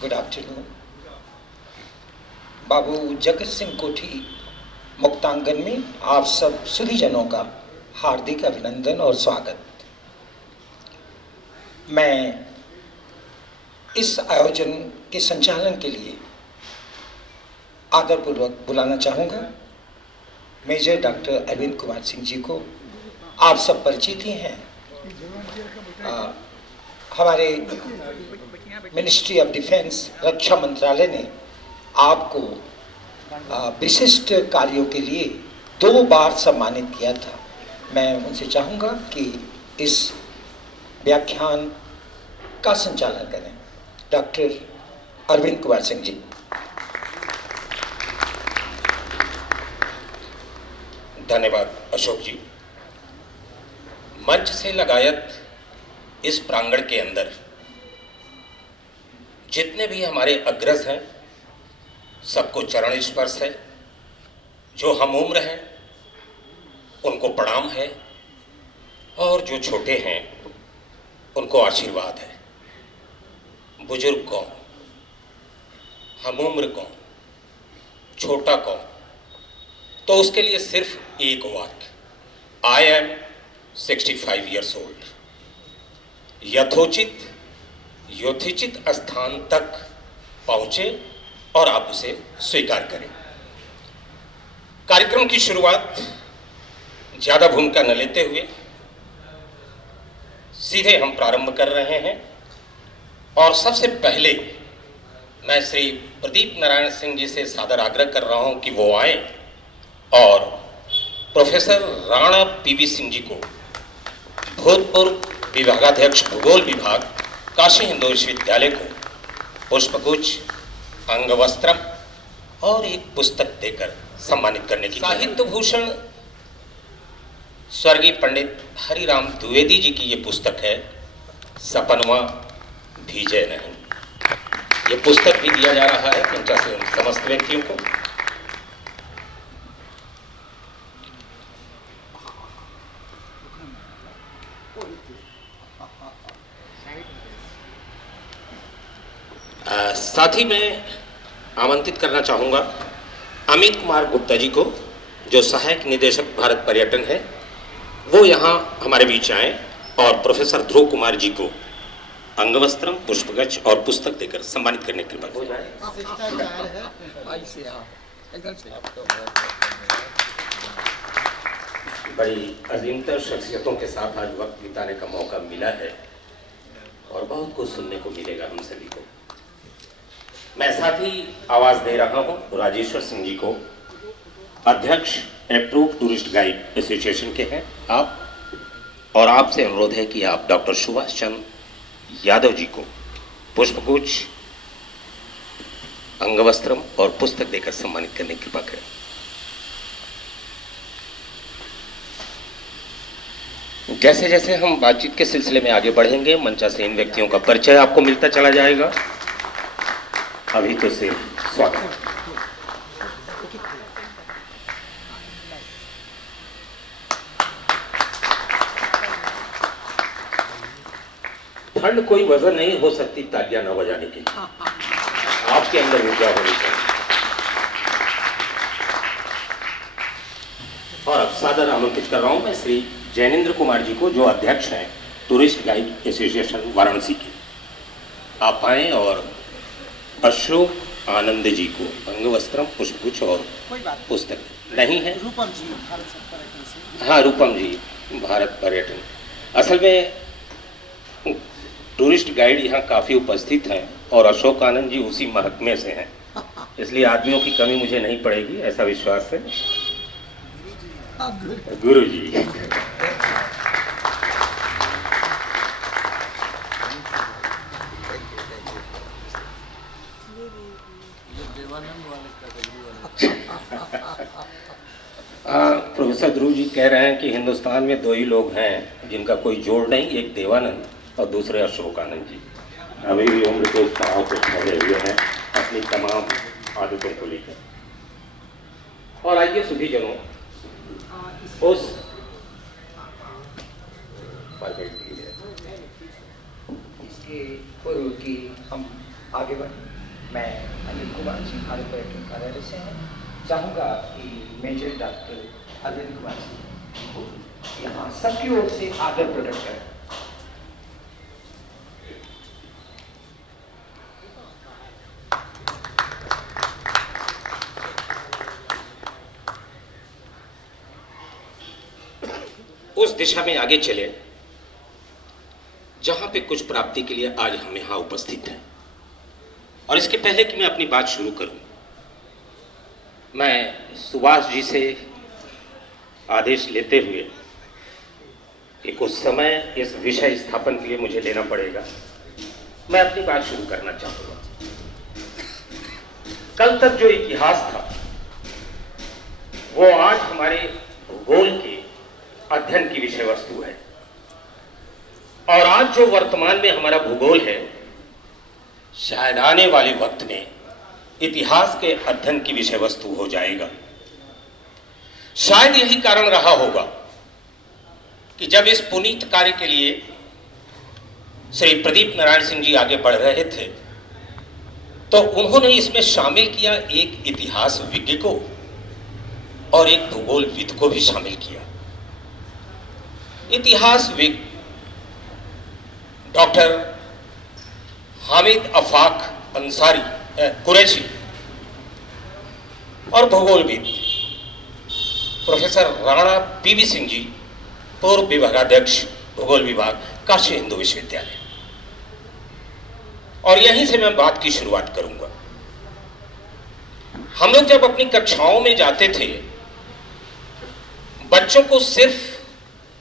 Good afternoon. बाबू जगत सिंह कोठी मुक्तांगन में आप सब सुधीजनों का हार्दिक अभिनंदन और स्वागत। मैं इस आयोजन के संचालन के लिए आदरपूर्वक बुलाना चाहूँगा मेजर डॉक्टर अरविंद कुमार सिंह जी को। आप सब परिचित ही हैं। हमारे मिनिस्ट्री ऑफ डिफेंस, रक्षा मंत्रालय ने आपको विशिष्ट कार्यों के लिए 2 बार सम्मानित किया था। मैं उनसे चाहूँगा कि इस व्याख्यान का संचालन करें। डॉक्टर अरविंद कुमार सिंह जी। धन्यवाद अशोक जी। मंच से लगायत इस प्रांगण के अंदर जितने भी हमारे अग्रज हैं सबको चरण स्पर्श है। जो हम उम्र हैं उनको प्रणाम है और जो छोटे हैं उनको आशीर्वाद है। बुजुर्ग कौन, हम उम्र कौन, छोटा कौन, तो उसके लिए सिर्फ एक वाक्य, आई एम 65 ईयर्स ओल्ड। यथोचित यथोचित स्थान तक पहुंचे और आप उसे स्वीकार करें। कार्यक्रम की शुरुआत ज्यादा भूमिका न लेते हुए सीधे हम प्रारंभ कर रहे हैं और सबसे पहले मैं श्री प्रदीप नारायण सिंह जी से सादर आग्रह कर रहा हूं कि वो आए और प्रोफेसर राणा पीवी सिंह जी को, भूतपूर्व विभागाध्यक्ष भूगोल विभाग, काशी हिंदू विश्वविद्यालय को पुष्पगुच्छ, अंगवस्त्रम और एक पुस्तक देकर सम्मानित करने की। साहित्य भूषण स्वर्गीय पंडित हरिराम द्विवेदी जी की ये पुस्तक है, सपनवा भीजे नहीं। ये पुस्तक भी दिया जा रहा है मंचा से समस्त व्यक्तियों को। साथ ही मैं आमंत्रित करना चाहूँगा अमित कुमार गुप्ता जी को, जो सहायक निदेशक भारत पर्यटन है, वो यहाँ हमारे बीच आए और प्रोफेसर ध्रुव कुमार जी को अंगवस्त्रम, पुष्पगुच्छ और पुस्तक देकर सम्मानित करने की कृपा करें। बड़ी अजीमतर शख्सियतों के साथ आज वक्त बिताने का मौका मिला है और बहुत कुछ सुनने को मिलेगा हम सभी को। मैं साथ ही आवाज दे रहा हूं राजेश्वर सिंह जी को, अध्यक्ष अप्रूव टूरिस्ट गाइड एसोसिएशन के हैं आप, और आपसे अनुरोध है कि आप डॉक्टर सुभाष चंद्र यादव जी को पुष्पगुच्छ, अंगवस्त्रम और पुस्तक देकर सम्मानित करने की कृपा करें। जैसे जैसे हम बातचीत के सिलसिले में आगे बढ़ेंगे, मंचा से इन व्यक्तियों का परिचय आपको मिलता चला जाएगा। अभी तो सिर्फ स्वागत। ठंड कोई वजह नहीं हो सकती तालियां न बजाने के लिए। आपके अंदर ऊर्जा होनी चाहिए। और अब सादर आमंत्रित कर रहा हूं मैं श्री जैनेन्द्र कुमार जी को, जो अध्यक्ष हैं टूरिस्ट गाइड एसोसिएशन वाराणसी के। आप आए और अशोक आनंद जी को अंगवस्त्रम, पुष्पगुच्छ और पुस्तक नहीं है। रूपम जी भारत पर्यटन से। हाँ, रूपम जी भारत पर्यटन। असल में टूरिस्ट गाइड यहाँ काफ़ी उपस्थित हैं और अशोक आनंद जी उसी महकमे से हैं, इसलिए आदमियों की कमी मुझे नहीं पड़ेगी, ऐसा विश्वास है। गुरु जी। प्रोफेसर ध्रुव जी कह रहे हैं कि हिंदुस्तान में 2 ही लोग हैं जिनका कोई जोड़ नहीं, एक देवानंद और दूसरे अशोक आनंद जी। अभी भी उम्र के उस पड़ाव को ठहरे हुए हैं अपनी तमाम आदतों को लेकर। और आइए सभी जनों उस इसके पूर्व की हम आगे बढ़ें। मैं अनिल कुमार सिंह, भारत पर्यटन कार्यालय से हैं। चाहूँगा कि मेजर डॉक्टर अरविंद कुमार सिंह को यहाँ सबकी ओर से आदर प्रकट करें। उस दिशा में आगे चले जहां पे कुछ प्राप्ति के लिए आज हम यहां उपस्थित हैं। और इसके पहले कि मैं अपनी बात शुरू करूं, मैं सुभाष जी से आदेश लेते हुए कि कुछ समय इस विषय स्थापन के लिए मुझे लेना पड़ेगा, मैं अपनी बात शुरू करना चाहूंगा। कल तक जो इतिहास था वो आज हमारे भूगोल के अध्ययन की विषय वस्तु है, और आज जो वर्तमान में हमारा भूगोल है शायद आने वाले वक्त में इतिहास के अध्ययन की विषय वस्तु हो जाएगा। शायद यही कारण रहा होगा कि जब इस पुनीत कार्य के लिए श्री प्रदीप नारायण सिंह जी आगे बढ़ रहे थे तो उन्होंने इसमें शामिल किया एक इतिहास विज्ञ को और एक भूगोलविद को भी शामिल किया। इतिहासविद डॉक्टर हामिद अफाक अंसारी कुरैशी और भूगोलविद प्रोफेसर राणा पीवी सिंह जी, पूर्व विभागाध्यक्ष भूगोल विभाग, काशी हिंदू विश्वविद्यालय। और यहीं से मैं बात की शुरुआत करूंगा। हम लोग जब अपनी कक्षाओं में जाते थे बच्चों को सिर्फ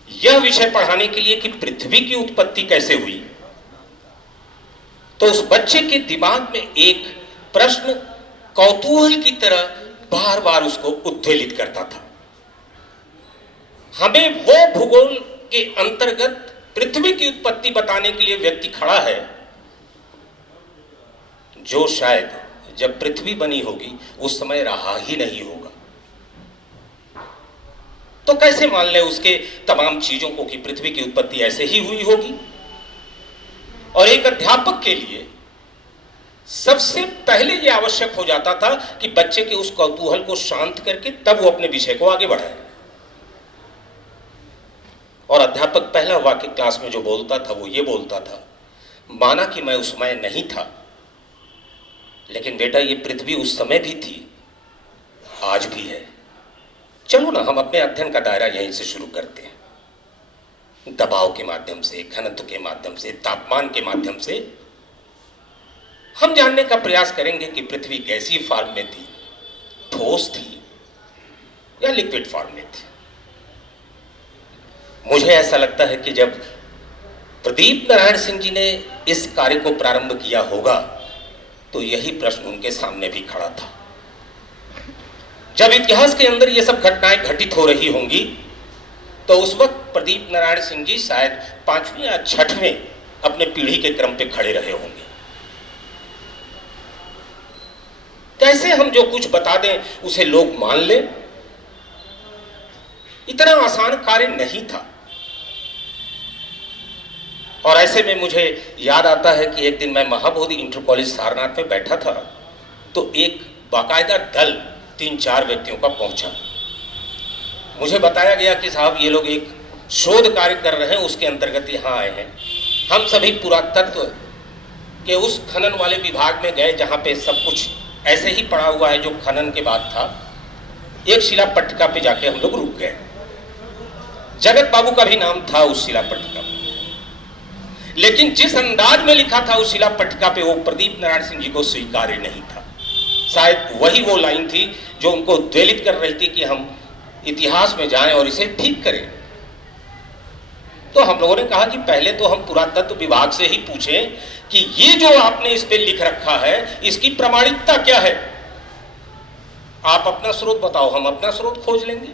यह विषय पढ़ाने के लिए कि पृथ्वी की उत्पत्ति कैसे हुई, तो उस बच्चे के दिमाग में एक प्रश्न कौतूहल की तरह बार बार उसको उद्वेलित करता था। हमें वो भूगोल के अंतर्गत पृथ्वी की उत्पत्ति बताने के लिए व्यक्ति खड़ा है जो शायद जब पृथ्वी बनी होगी उस समय रहा ही नहीं होगा। तो कैसे मान ले उसके तमाम चीजों को कि पृथ्वी की उत्पत्ति ऐसे ही हुई होगी। और एक अध्यापक के लिए सबसे पहले यह आवश्यक हो जाता था कि बच्चे के उस कौतूहल को शांत करके तब वो अपने विषय को आगे बढ़ाए। और अध्यापक पहला वाक्य क्लास में जो बोलता था वो ये बोलता था, माना कि मैं उस समय नहीं था, लेकिन बेटा ये पृथ्वी उस समय भी थी, आज भी है। चलो ना हम अपने अध्ययन का दायरा यहीं से शुरू करते हैं। दबाव के माध्यम से, घनत्व के माध्यम से, तापमान के माध्यम से हम जानने का प्रयास करेंगे कि पृथ्वी गैसीय फॉर्म में थी, ठोस थी या लिक्विड फॉर्म में थी। मुझे ऐसा लगता है कि जब प्रदीप नारायण सिंह जी ने इस कार्य को प्रारंभ किया होगा तो यही प्रश्न उनके सामने भी खड़ा था। जब इतिहास के अंदर ये सब घटनाएं घटित हो रही होंगी तो उस वक्त प्रदीप नारायण सिंह जी शायद 5वें या 6वें अपने पीढ़ी के क्रम पे खड़े रहे होंगे। कैसे हम जो कुछ बता दें उसे लोग मान लें, इतना आसान कार्य नहीं था। और ऐसे में मुझे याद आता है कि एक दिन मैं महाबोधि इंटर कॉलेज सारनाथ में बैठा था तो एक बाकायदा दल 3-4 व्यक्तियों का पहुंचा। मुझे बताया गया कि साहब ये लोग एक शोध कार्य कर रहे हैं, उसके अंतर्गत यहाँ आए हैं। हम सभी पुरातत्व के उस खनन वाले विभाग में गए जहाँ पे सब कुछ ऐसे ही पड़ा हुआ है जो खनन के बाद था। एक शिला पट्टिका पे जाके हम लोग रुक गए। जगत बाबू का भी नाम था उस शिला पट्टिका पे, लेकिन जिस अंदाज में लिखा था उस शिला पट्टिका पे वो प्रदीप नारायण सिंह जी को स्वीकार्य नहीं था। शायद वही वो लाइन थी जो उनको उद्वेलित कर रही थी कि हम इतिहास में जाएं और इसे ठीक करें। तो हम लोगों ने कहा कि पहले तो हम पुरातत्व विभाग से ही पूछें कि ये जो आपने इस पे लिख रखा है इसकी प्रामाणिकता क्या है। आप अपना स्रोत बताओ, हम अपना स्रोत खोज लेंगे।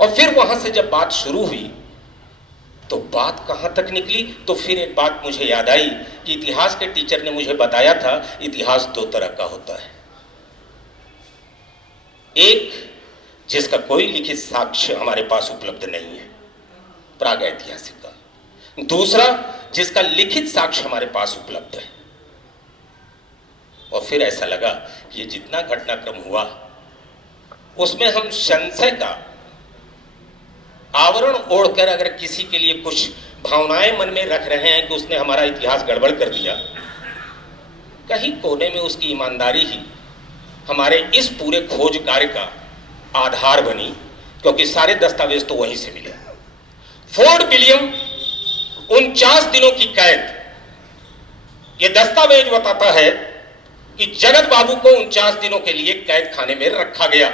और फिर वहां से जब बात शुरू हुई तो बात कहां तक निकली, तो फिर एक बात मुझे याद आई कि इतिहास के टीचर ने मुझे बताया था इतिहास दो तरह का होता है। एक जिसका कोई लिखित साक्ष्य हमारे पास उपलब्ध नहीं है, प्रागैतिहासिक का। दूसरा जिसका लिखित साक्ष्य हमारे पास उपलब्ध है। और फिर ऐसा लगा कि ये जितना घटनाक्रम हुआ उसमें हम संशय का आवरण ओढ़कर अगर किसी के लिए कुछ भावनाएं मन में रख रहे हैं कि उसने हमारा इतिहास गड़बड़ कर दिया, कहीं कोने में उसकी ईमानदारी ही हमारे इस पूरे खोज कार्य का आधार बनी, क्योंकि सारे दस्तावेज तो वहीं से मिले। फोर्ट विलियम 49 दिनों की कैद, यह दस्तावेज बताता है कि जगत बाबू को 49 दिनों के लिए कैद खाने में रखा गया।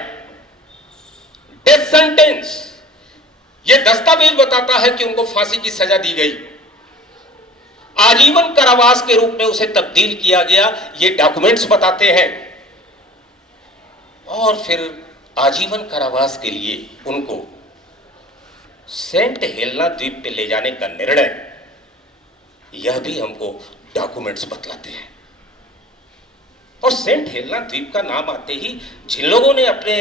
डेथ सेंटेंस, यह दस्तावेज बताता है कि उनको फांसी की सजा दी गई। आजीवन कारावास के रूप में उसे तब्दील किया गया, ये डॉक्यूमेंट्स बताते हैं। और फिर आजीवन कारावास के लिए उनको सेंट हेलेना द्वीप पे ले जाने का निर्णय, यह भी हमको डॉक्यूमेंट्स बतलाते हैं। और सेंट हेलेना द्वीप का नाम आते ही जिन लोगों ने अपने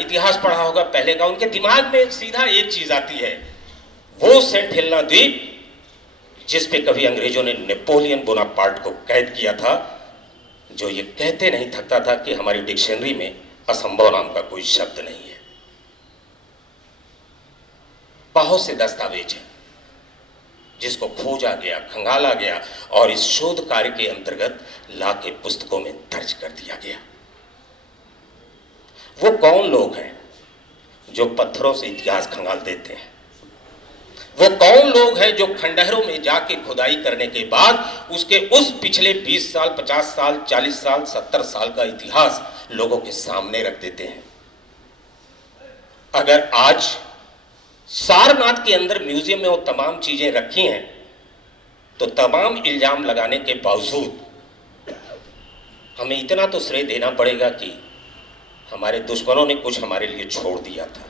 इतिहास पढ़ा होगा पहले का, उनके दिमाग में सीधा एक चीज आती है, वो सेंट हेलेना द्वीप जिस पे कभी अंग्रेजों ने नेपोलियन बोनापार्ट को कैद किया था, जो ये कहते नहीं थकता था कि हमारी डिक्शनरी में असंभव नाम का कोई शब्द नहीं है। बहुत से दस्तावेज हैं जिसको खोजा गया, खंगाला गया और इस शोध कार्य के अंतर्गत लाके पुस्तकों में दर्ज कर दिया गया। वो कौन लोग हैं जो पत्थरों से इतिहास खंगाल देते हैं? वो कौन लोग हैं जो खंडहरों में जाके खुदाई करने के बाद उसके उस पिछले 20 साल, 50 साल, 40 साल, 70 साल का इतिहास लोगों के सामने रख देते हैं? अगर आज सारनाथ के अंदर म्यूजियम में वो तमाम चीजें रखी हैं, तो तमाम इल्जाम लगाने के बावजूद हमें इतना तो श्रेय देना पड़ेगा कि हमारे दुश्मनों ने कुछ हमारे लिए छोड़ दिया था,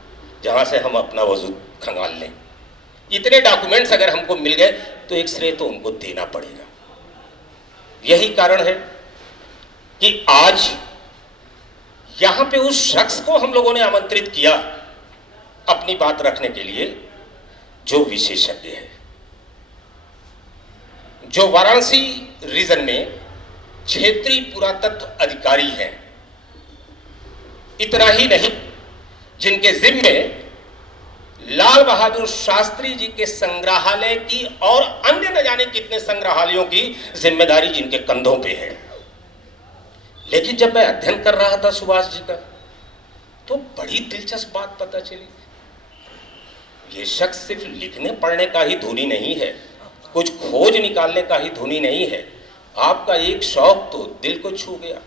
जहां से हम अपना वजूद खंगाल लें। इतने डॉक्यूमेंट्स अगर हमको मिल गए तो एक श्रेय तो उनको देना पड़ेगा। यही कारण है कि आज यहां पे उस शख्स को हम लोगों ने आमंत्रित किया अपनी बात रखने के लिए, जो विशेषज्ञ है, जो वाराणसी रीजन में क्षेत्रीय पुरातत्व अधिकारी हैं। इतना ही नहीं, जिनके जिम्मे लाल बहादुर शास्त्री जी के संग्रहालय की और अन्य न जाने कितने संग्रहालयों की जिम्मेदारी जिनके कंधों पे है। लेकिन जब मैं अध्ययन कर रहा था सुभाष जी का, तो बड़ी दिलचस्प बात पता चली। ये शख्स सिर्फ लिखने पढ़ने का ही धुनी नहीं है, कुछ खोज निकालने का ही धुनी नहीं है। आपका एक शौक तो दिल को छू गया।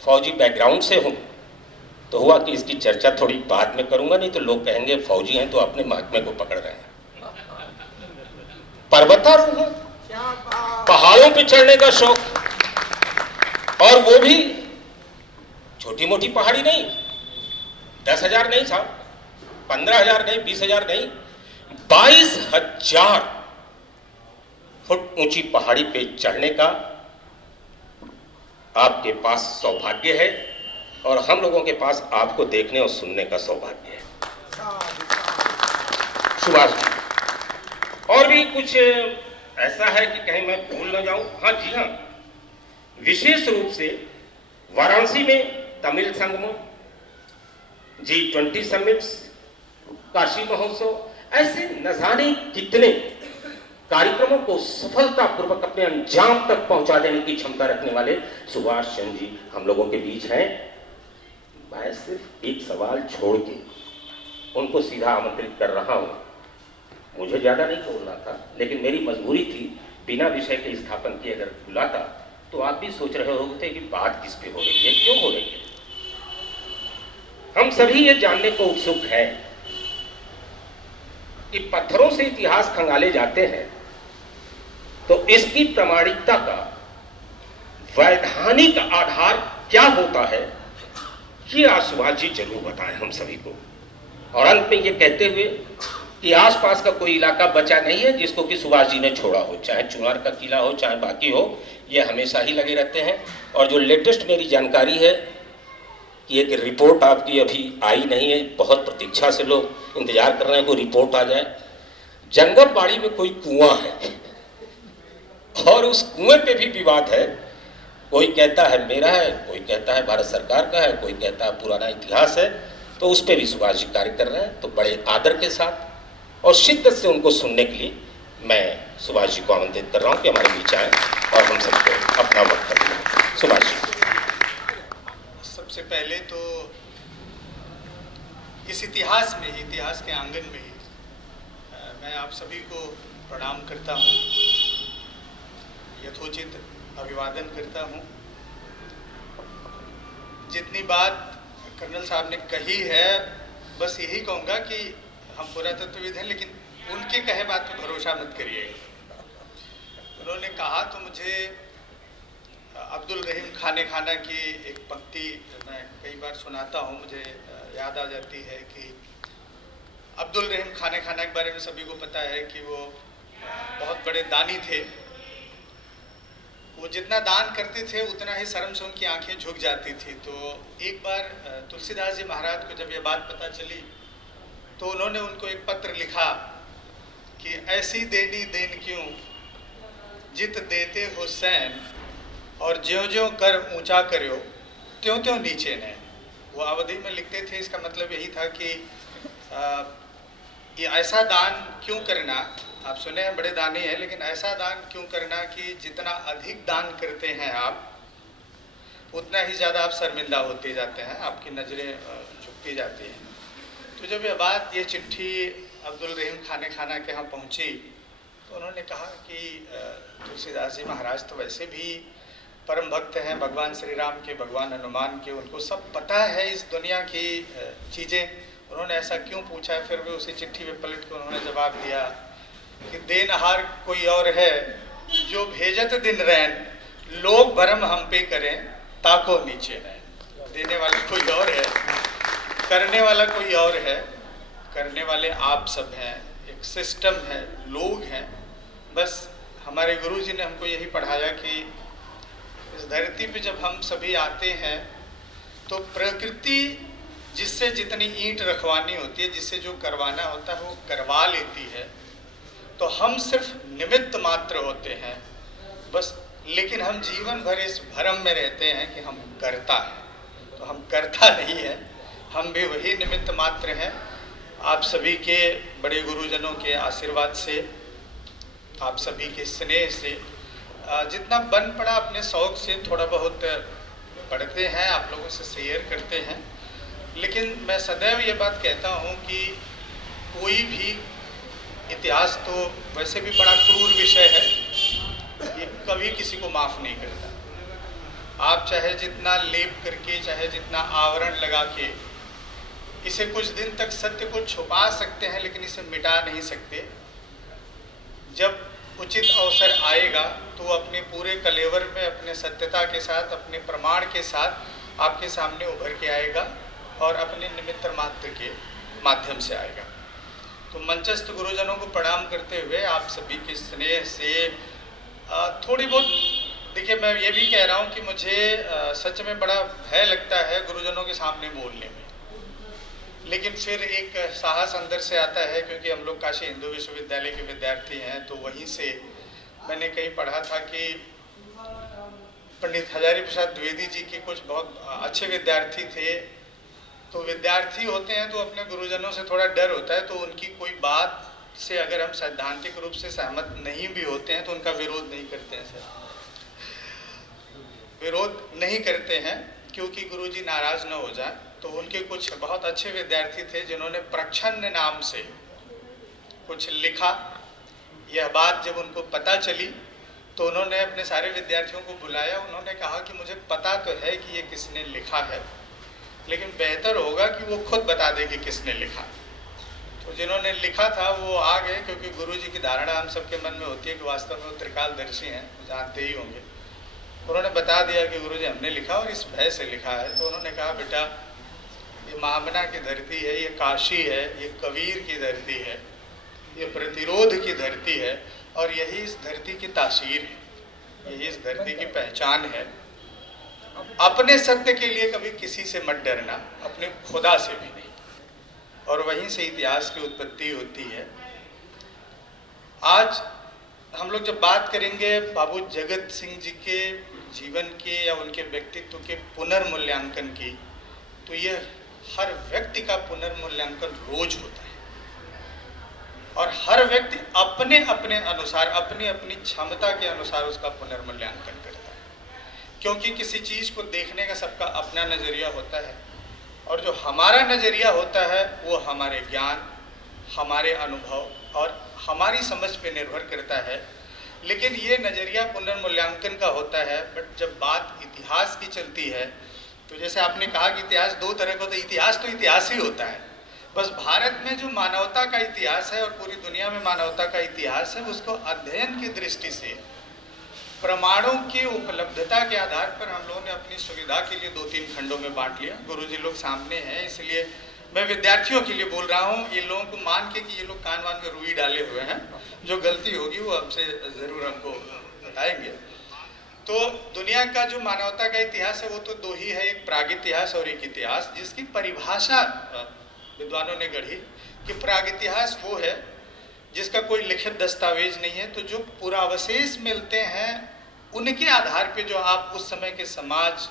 फौजी बैकग्राउंड से हूं, तो हुआ कि इसकी चर्चा थोड़ी बाद में करूंगा, नहीं तो लोग कहेंगे फौजी हैं तो अपने महकमे को पकड़ रहे हैं। पर्वतारोही हूं, पहाड़ों पे चढ़ने का शौक, और वो भी छोटी मोटी पहाड़ी नहीं, 10,000 नहीं साहब, 15,000 नहीं, 20,000 नहीं, 22,000 फुट ऊंची पहाड़ी पे चढ़ने का आपके पास सौभाग्य है, और हम लोगों के पास आपको देखने और सुनने का सौभाग्य है। सुभाष जी, और भी कुछ ऐसा है कि कहीं मैं भूल ना जाऊं। हाँ जी हाँ, विशेष रूप से वाराणसी में तमिल संगमम, G20 समिट्स, काशी महोत्सव, ऐसे न जाने कितने कार्यक्रमों को सफलतापूर्वक अपने अंजाम तक पहुंचा देने की क्षमता रखने वाले सुभाष चंद्र जी हम लोगों के बीच हैं। मैं सिर्फ एक सवाल छोड़ के उनको सीधा आमंत्रित कर रहा हूं। मुझे ज्यादा नहीं बोलना था, लेकिन मेरी मजबूरी थी, बिना विषय के स्थापन किए अगर बुलाता तो आप भी सोच रहे होते कि बात किस पे हो रही है, क्यों हो रही है। हम सभी ये जानने को उत्सुक हैं कि पत्थरों से इतिहास खंगाले जाते हैं तो इसकी प्रामाणिकता का वैधानिक आधार क्या होता है, ये आज सुभाष जी जरूर बताएं हम सभी को। और अंत में ये कहते हुए कि आसपास का कोई इलाका बचा नहीं है जिसको कि सुभाष जी ने छोड़ा हो, चाहे चुनार का किला हो चाहे बाकी हो, ये हमेशा ही लगे रहते हैं। और जो लेटेस्ट मेरी जानकारी है कि एक रिपोर्ट आपकी अभी आई नहीं है, बहुत प्रतीक्षा से लोग इंतजार कर रहे हैं कोई रिपोर्ट आ जाए। जंगलबाड़ी में कोई कुआं है और उस कुएं पे भी विवाद है, कोई कहता है मेरा है, कोई कहता है भारत सरकार का है, कोई कहता है पुराना इतिहास है, तो उस पर भी सुभाष जी कार्य कर रहे हैं। तो बड़े आदर के साथ और शिद्दत से उनको सुनने के लिए मैं सुभाष जी को आमंत्रित कर रहा हूं कि हमारे बीच आए और हम सबको अपना वक्तव्य दें। सुभाष जी। सबसे पहले तो इस इतिहास में ही, इतिहास के आंगन में ही मैं आप सभी को प्रणाम करता हूं, यथोचित अभिवादन करता हूं। जितनी बात कर्नल साहब ने कही है, बस यही कहूँगा कि हम पुरातत्वविद हैं, लेकिन उनके कहे बात पे भरोसा मत करिएगा। उन्होंने कहा तो मुझे अब्दुल रहीम खाने खाना की एक पंक्ति मैं कई बार सुनाता हूँ, मुझे याद आ जाती है कि अब्दुल रहीम खाने खाना के बारे में सभी को पता है कि वो बहुत बड़े दानी थे। वो जितना दान करते थे उतना ही शर्म से उनकी आंखें झुक जाती थी। तो एक बार तुलसीदास जी महाराज को जब ये बात पता चली तो उन्होंने उनको एक पत्र लिखा कि ऐसी देनी देन क्यों जित देते हो सैन, और ज्यों ज्यों कर ऊंचा करो त्यों त्यों नीचे ने। वो अवधि में लिखते थे, इसका मतलब यही था कि ये ऐसा दान क्यों करना, आप सुने हैं बड़े दानी हैं, लेकिन ऐसा दान क्यों करना कि जितना अधिक दान करते हैं आप उतना ही ज़्यादा आप शर्मिंदा होते जाते हैं, आपकी नज़रें झुकती जाती हैं। तो जब ये बात, ये चिट्ठी अब्दुल रहीम खाने खाना के यहाँ पहुँची तो उन्होंने कहा कि तुलसीदास जी महाराज तो वैसे भी परम भक्त हैं भगवान श्री राम के, भगवान हनुमान के, उनको सब पता है इस दुनिया की चीज़ें, उन्होंने ऐसा क्यों पूछा है। फिर भी उसी चिट्ठी में पलट के उन्होंने जवाब दिया कि देनहार कोई और है जो भेजत दिन रैन, लोग भरम हम पे करें ताको नीचे रैन। देने वाला कोई और है, करने वाला कोई और है, करने वाले आप सब हैं, एक सिस्टम है, लोग हैं। बस हमारे गुरुजी ने हमको यही पढ़ाया कि इस धरती पे जब हम सभी आते हैं तो प्रकृति जिससे जितनी ईंट रखवानी होती है, जिससे जो करवाना होता है वो करवा लेती है, तो हम सिर्फ निमित्त मात्र होते हैं बस। लेकिन हम जीवन भर इस भ्रम में रहते हैं कि हम करता है, तो हम करता नहीं है, हम भी वही निमित्त मात्र हैं। आप सभी के बड़े गुरुजनों के आशीर्वाद से, आप सभी के स्नेह से जितना बन पड़ा अपने शौक़ से थोड़ा बहुत पढ़ते हैं, आप लोगों से शेयर करते हैं। लेकिन मैं सदैव ये बात कहता हूँ कि कोई भी इतिहास तो वैसे भी बड़ा क्रूर विषय है, ये कभी किसी को माफ़ नहीं करता। आप चाहे जितना लेप करके, चाहे जितना आवरण लगा के इसे कुछ दिन तक सत्य को छुपा सकते हैं, लेकिन इसे मिटा नहीं सकते। जब उचित अवसर आएगा तो अपने पूरे कलेवर में, अपने सत्यता के साथ, अपने प्रमाण के साथ आपके सामने उभर के आएगा और अपने निमित्त मात्र के माध्यम से आएगा। तो मंचस्थ गुरुजनों को प्रणाम करते हुए आप सभी के स्नेह से थोड़ी बहुत, देखिए मैं ये भी कह रहा हूँ कि मुझे सच में बड़ा भय लगता है गुरुजनों के सामने बोलने में, लेकिन फिर एक साहस अंदर से आता है, क्योंकि हम लोग काशी हिंदू विश्वविद्यालय के विद्यार्थी हैं। तो वहीं से मैंने कहीं पढ़ा था कि पंडित हजारी प्रसाद द्विवेदी जी के कुछ बहुत अच्छे विद्यार्थी थे। तो विद्यार्थी होते हैं तो अपने गुरुजनों से थोड़ा डर होता है, तो उनकी कोई बात से अगर हम सैद्धांतिक रूप से सहमत नहीं भी होते हैं तो उनका विरोध नहीं करते हैं सर, विरोध नहीं करते हैं क्योंकि गुरुजी नाराज न हो जाए। तो उनके कुछ बहुत अच्छे विद्यार्थी थे जिन्होंने प्रच्छन्न नाम से कुछ लिखा। यह बात जब उनको पता चली तो उन्होंने अपने सारे विद्यार्थियों को बुलाया। उन्होंने कहा कि मुझे पता तो है कि ये किसने लिखा है, लेकिन बेहतर होगा कि वो खुद बता दे कि किसने लिखा। तो जिन्होंने लिखा था वो आ गए, क्योंकि गुरुजी की धारणा हम सबके मन में होती है कि वास्तव में वो त्रिकालदर्शी हैं, जानते ही होंगे। उन्होंने बता दिया कि गुरुजी हमने लिखा और इस भय से लिखा है। तो उन्होंने कहा बेटा ये महामना की धरती है, ये काशी है, ये कबीर की धरती है, ये प्रतिरोध की धरती है और यही इस धरती की तासीर है, यही इस धरती की पहचान है। अपने सत्य के लिए कभी किसी से मत डरना, अपने खुदा से भी नहीं, और वहीं से इतिहास की उत्पत्ति होती है। आज हम लोग जब बात करेंगे बाबू जगत सिंह जी के जीवन के या उनके व्यक्तित्व के पुनर्मूल्यांकन की, तो ये हर व्यक्ति का पुनर्मूल्यांकन रोज होता है और हर व्यक्ति अपने अपने अनुसार, अपनी अपनी क्षमता के अनुसार उसका पुनर्मूल्यांकन करता है, क्योंकि किसी चीज़ को देखने का सबका अपना नज़रिया होता है और जो हमारा नज़रिया होता है वो हमारे ज्ञान, हमारे अनुभव और हमारी समझ पे निर्भर करता है। लेकिन ये नज़रिया पुनर्मूल्यांकन का होता है। बट जब बात इतिहास की चलती है तो जैसे आपने कहा कि इतिहास दो तरह का होता है, इतिहास तो इतिहास ही होता है। बस भारत में जो मानवता का इतिहास है और पूरी दुनिया में मानवता का इतिहास है, उसको अध्ययन की दृष्टि से प्रमाणों की उपलब्धता के आधार पर हम लोगों ने अपनी सुविधा के लिए 2-3 खंडों में बांट लिया। गुरुजी लोग सामने हैं, इसलिए मैं विद्यार्थियों के लिए बोल रहा हूँ। ये लोगों को मान के कि ये लोग कान वान में रुई डाले हुए हैं, जो गलती होगी वो हमसे ज़रूर हमको बताएंगे। तो दुनिया का जो मानवता का इतिहास है वो तो दो ही है, एक प्रागितिहास और एक इतिहास, जिसकी परिभाषा विद्वानों ने गढ़ी कि प्रागितिहास वो है जिसका कोई लिखित दस्तावेज नहीं है। तो जो पुरावशेष मिलते हैं उनके आधार पे जो आप उस समय के समाज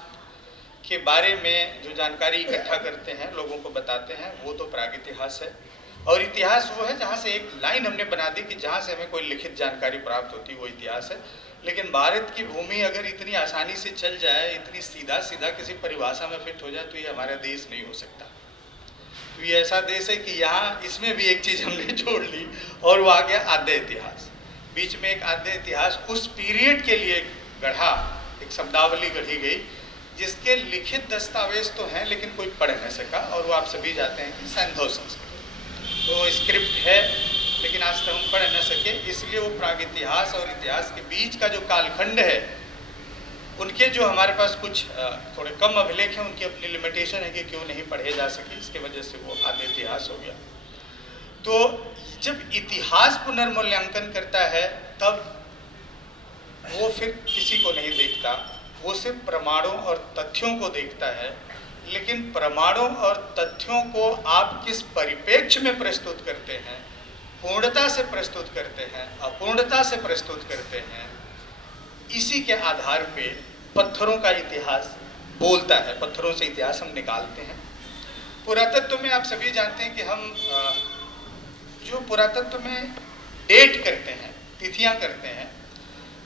के बारे में जो जानकारी इकट्ठा करते हैं, लोगों को बताते हैं, वो तो प्रागितिहास है। और इतिहास वो है जहाँ से एक लाइन हमने बना दी कि जहाँ से हमें कोई लिखित जानकारी प्राप्त होती है, वो इतिहास है। लेकिन भारत की भूमि अगर इतनी आसानी से चल जाए, इतनी सीधा सीधा किसी परिभाषा में फिट हो जाए, तो ये हमारा देश नहीं हो सकता। तो ये ऐसा देश है कि यहाँ इसमें भी एक चीज़ हमने जोड़ ली और वो आ गया आद्य इतिहास। बीच में एक आद्य इतिहास उस पीरियड के लिए गढ़ा, एक शब्दावली गढ़ी गई जिसके लिखित दस्तावेज तो हैं लेकिन कोई पढ़ नहीं सका, और वो आप सभी जाते हैं कि सैंधव संस्कृत, तो स्क्रिप्ट है लेकिन आज तक हम पढ़ न सके। इसलिए वो प्रागितिहास और इतिहास के बीच का जो कालखंड है, उनके जो हमारे पास कुछ थोड़े कम अभिलेख हैं, उनकी अपनी लिमिटेशन है कि क्यों नहीं पढ़े जा सके, इसके वजह से वो आद्य इतिहास हो गया। तो जब इतिहास पुनर्मूल्यांकन करता है तब वो फिर किसी को नहीं देखता, वो सिर्फ प्रमाणों और तथ्यों को देखता है। लेकिन प्रमाणों और तथ्यों को आप किस परिप्रेक्ष्य में प्रस्तुत करते हैं, पूर्णता से प्रस्तुत करते हैं, अपूर्णता से प्रस्तुत करते हैं, इसी के आधार पे पत्थरों का इतिहास बोलता है। पत्थरों से इतिहास हम निकालते हैं। पुरातत्व में आप सभी जानते हैं कि हम जो पुरातत्व में डेट करते हैं, तिथियां करते हैं,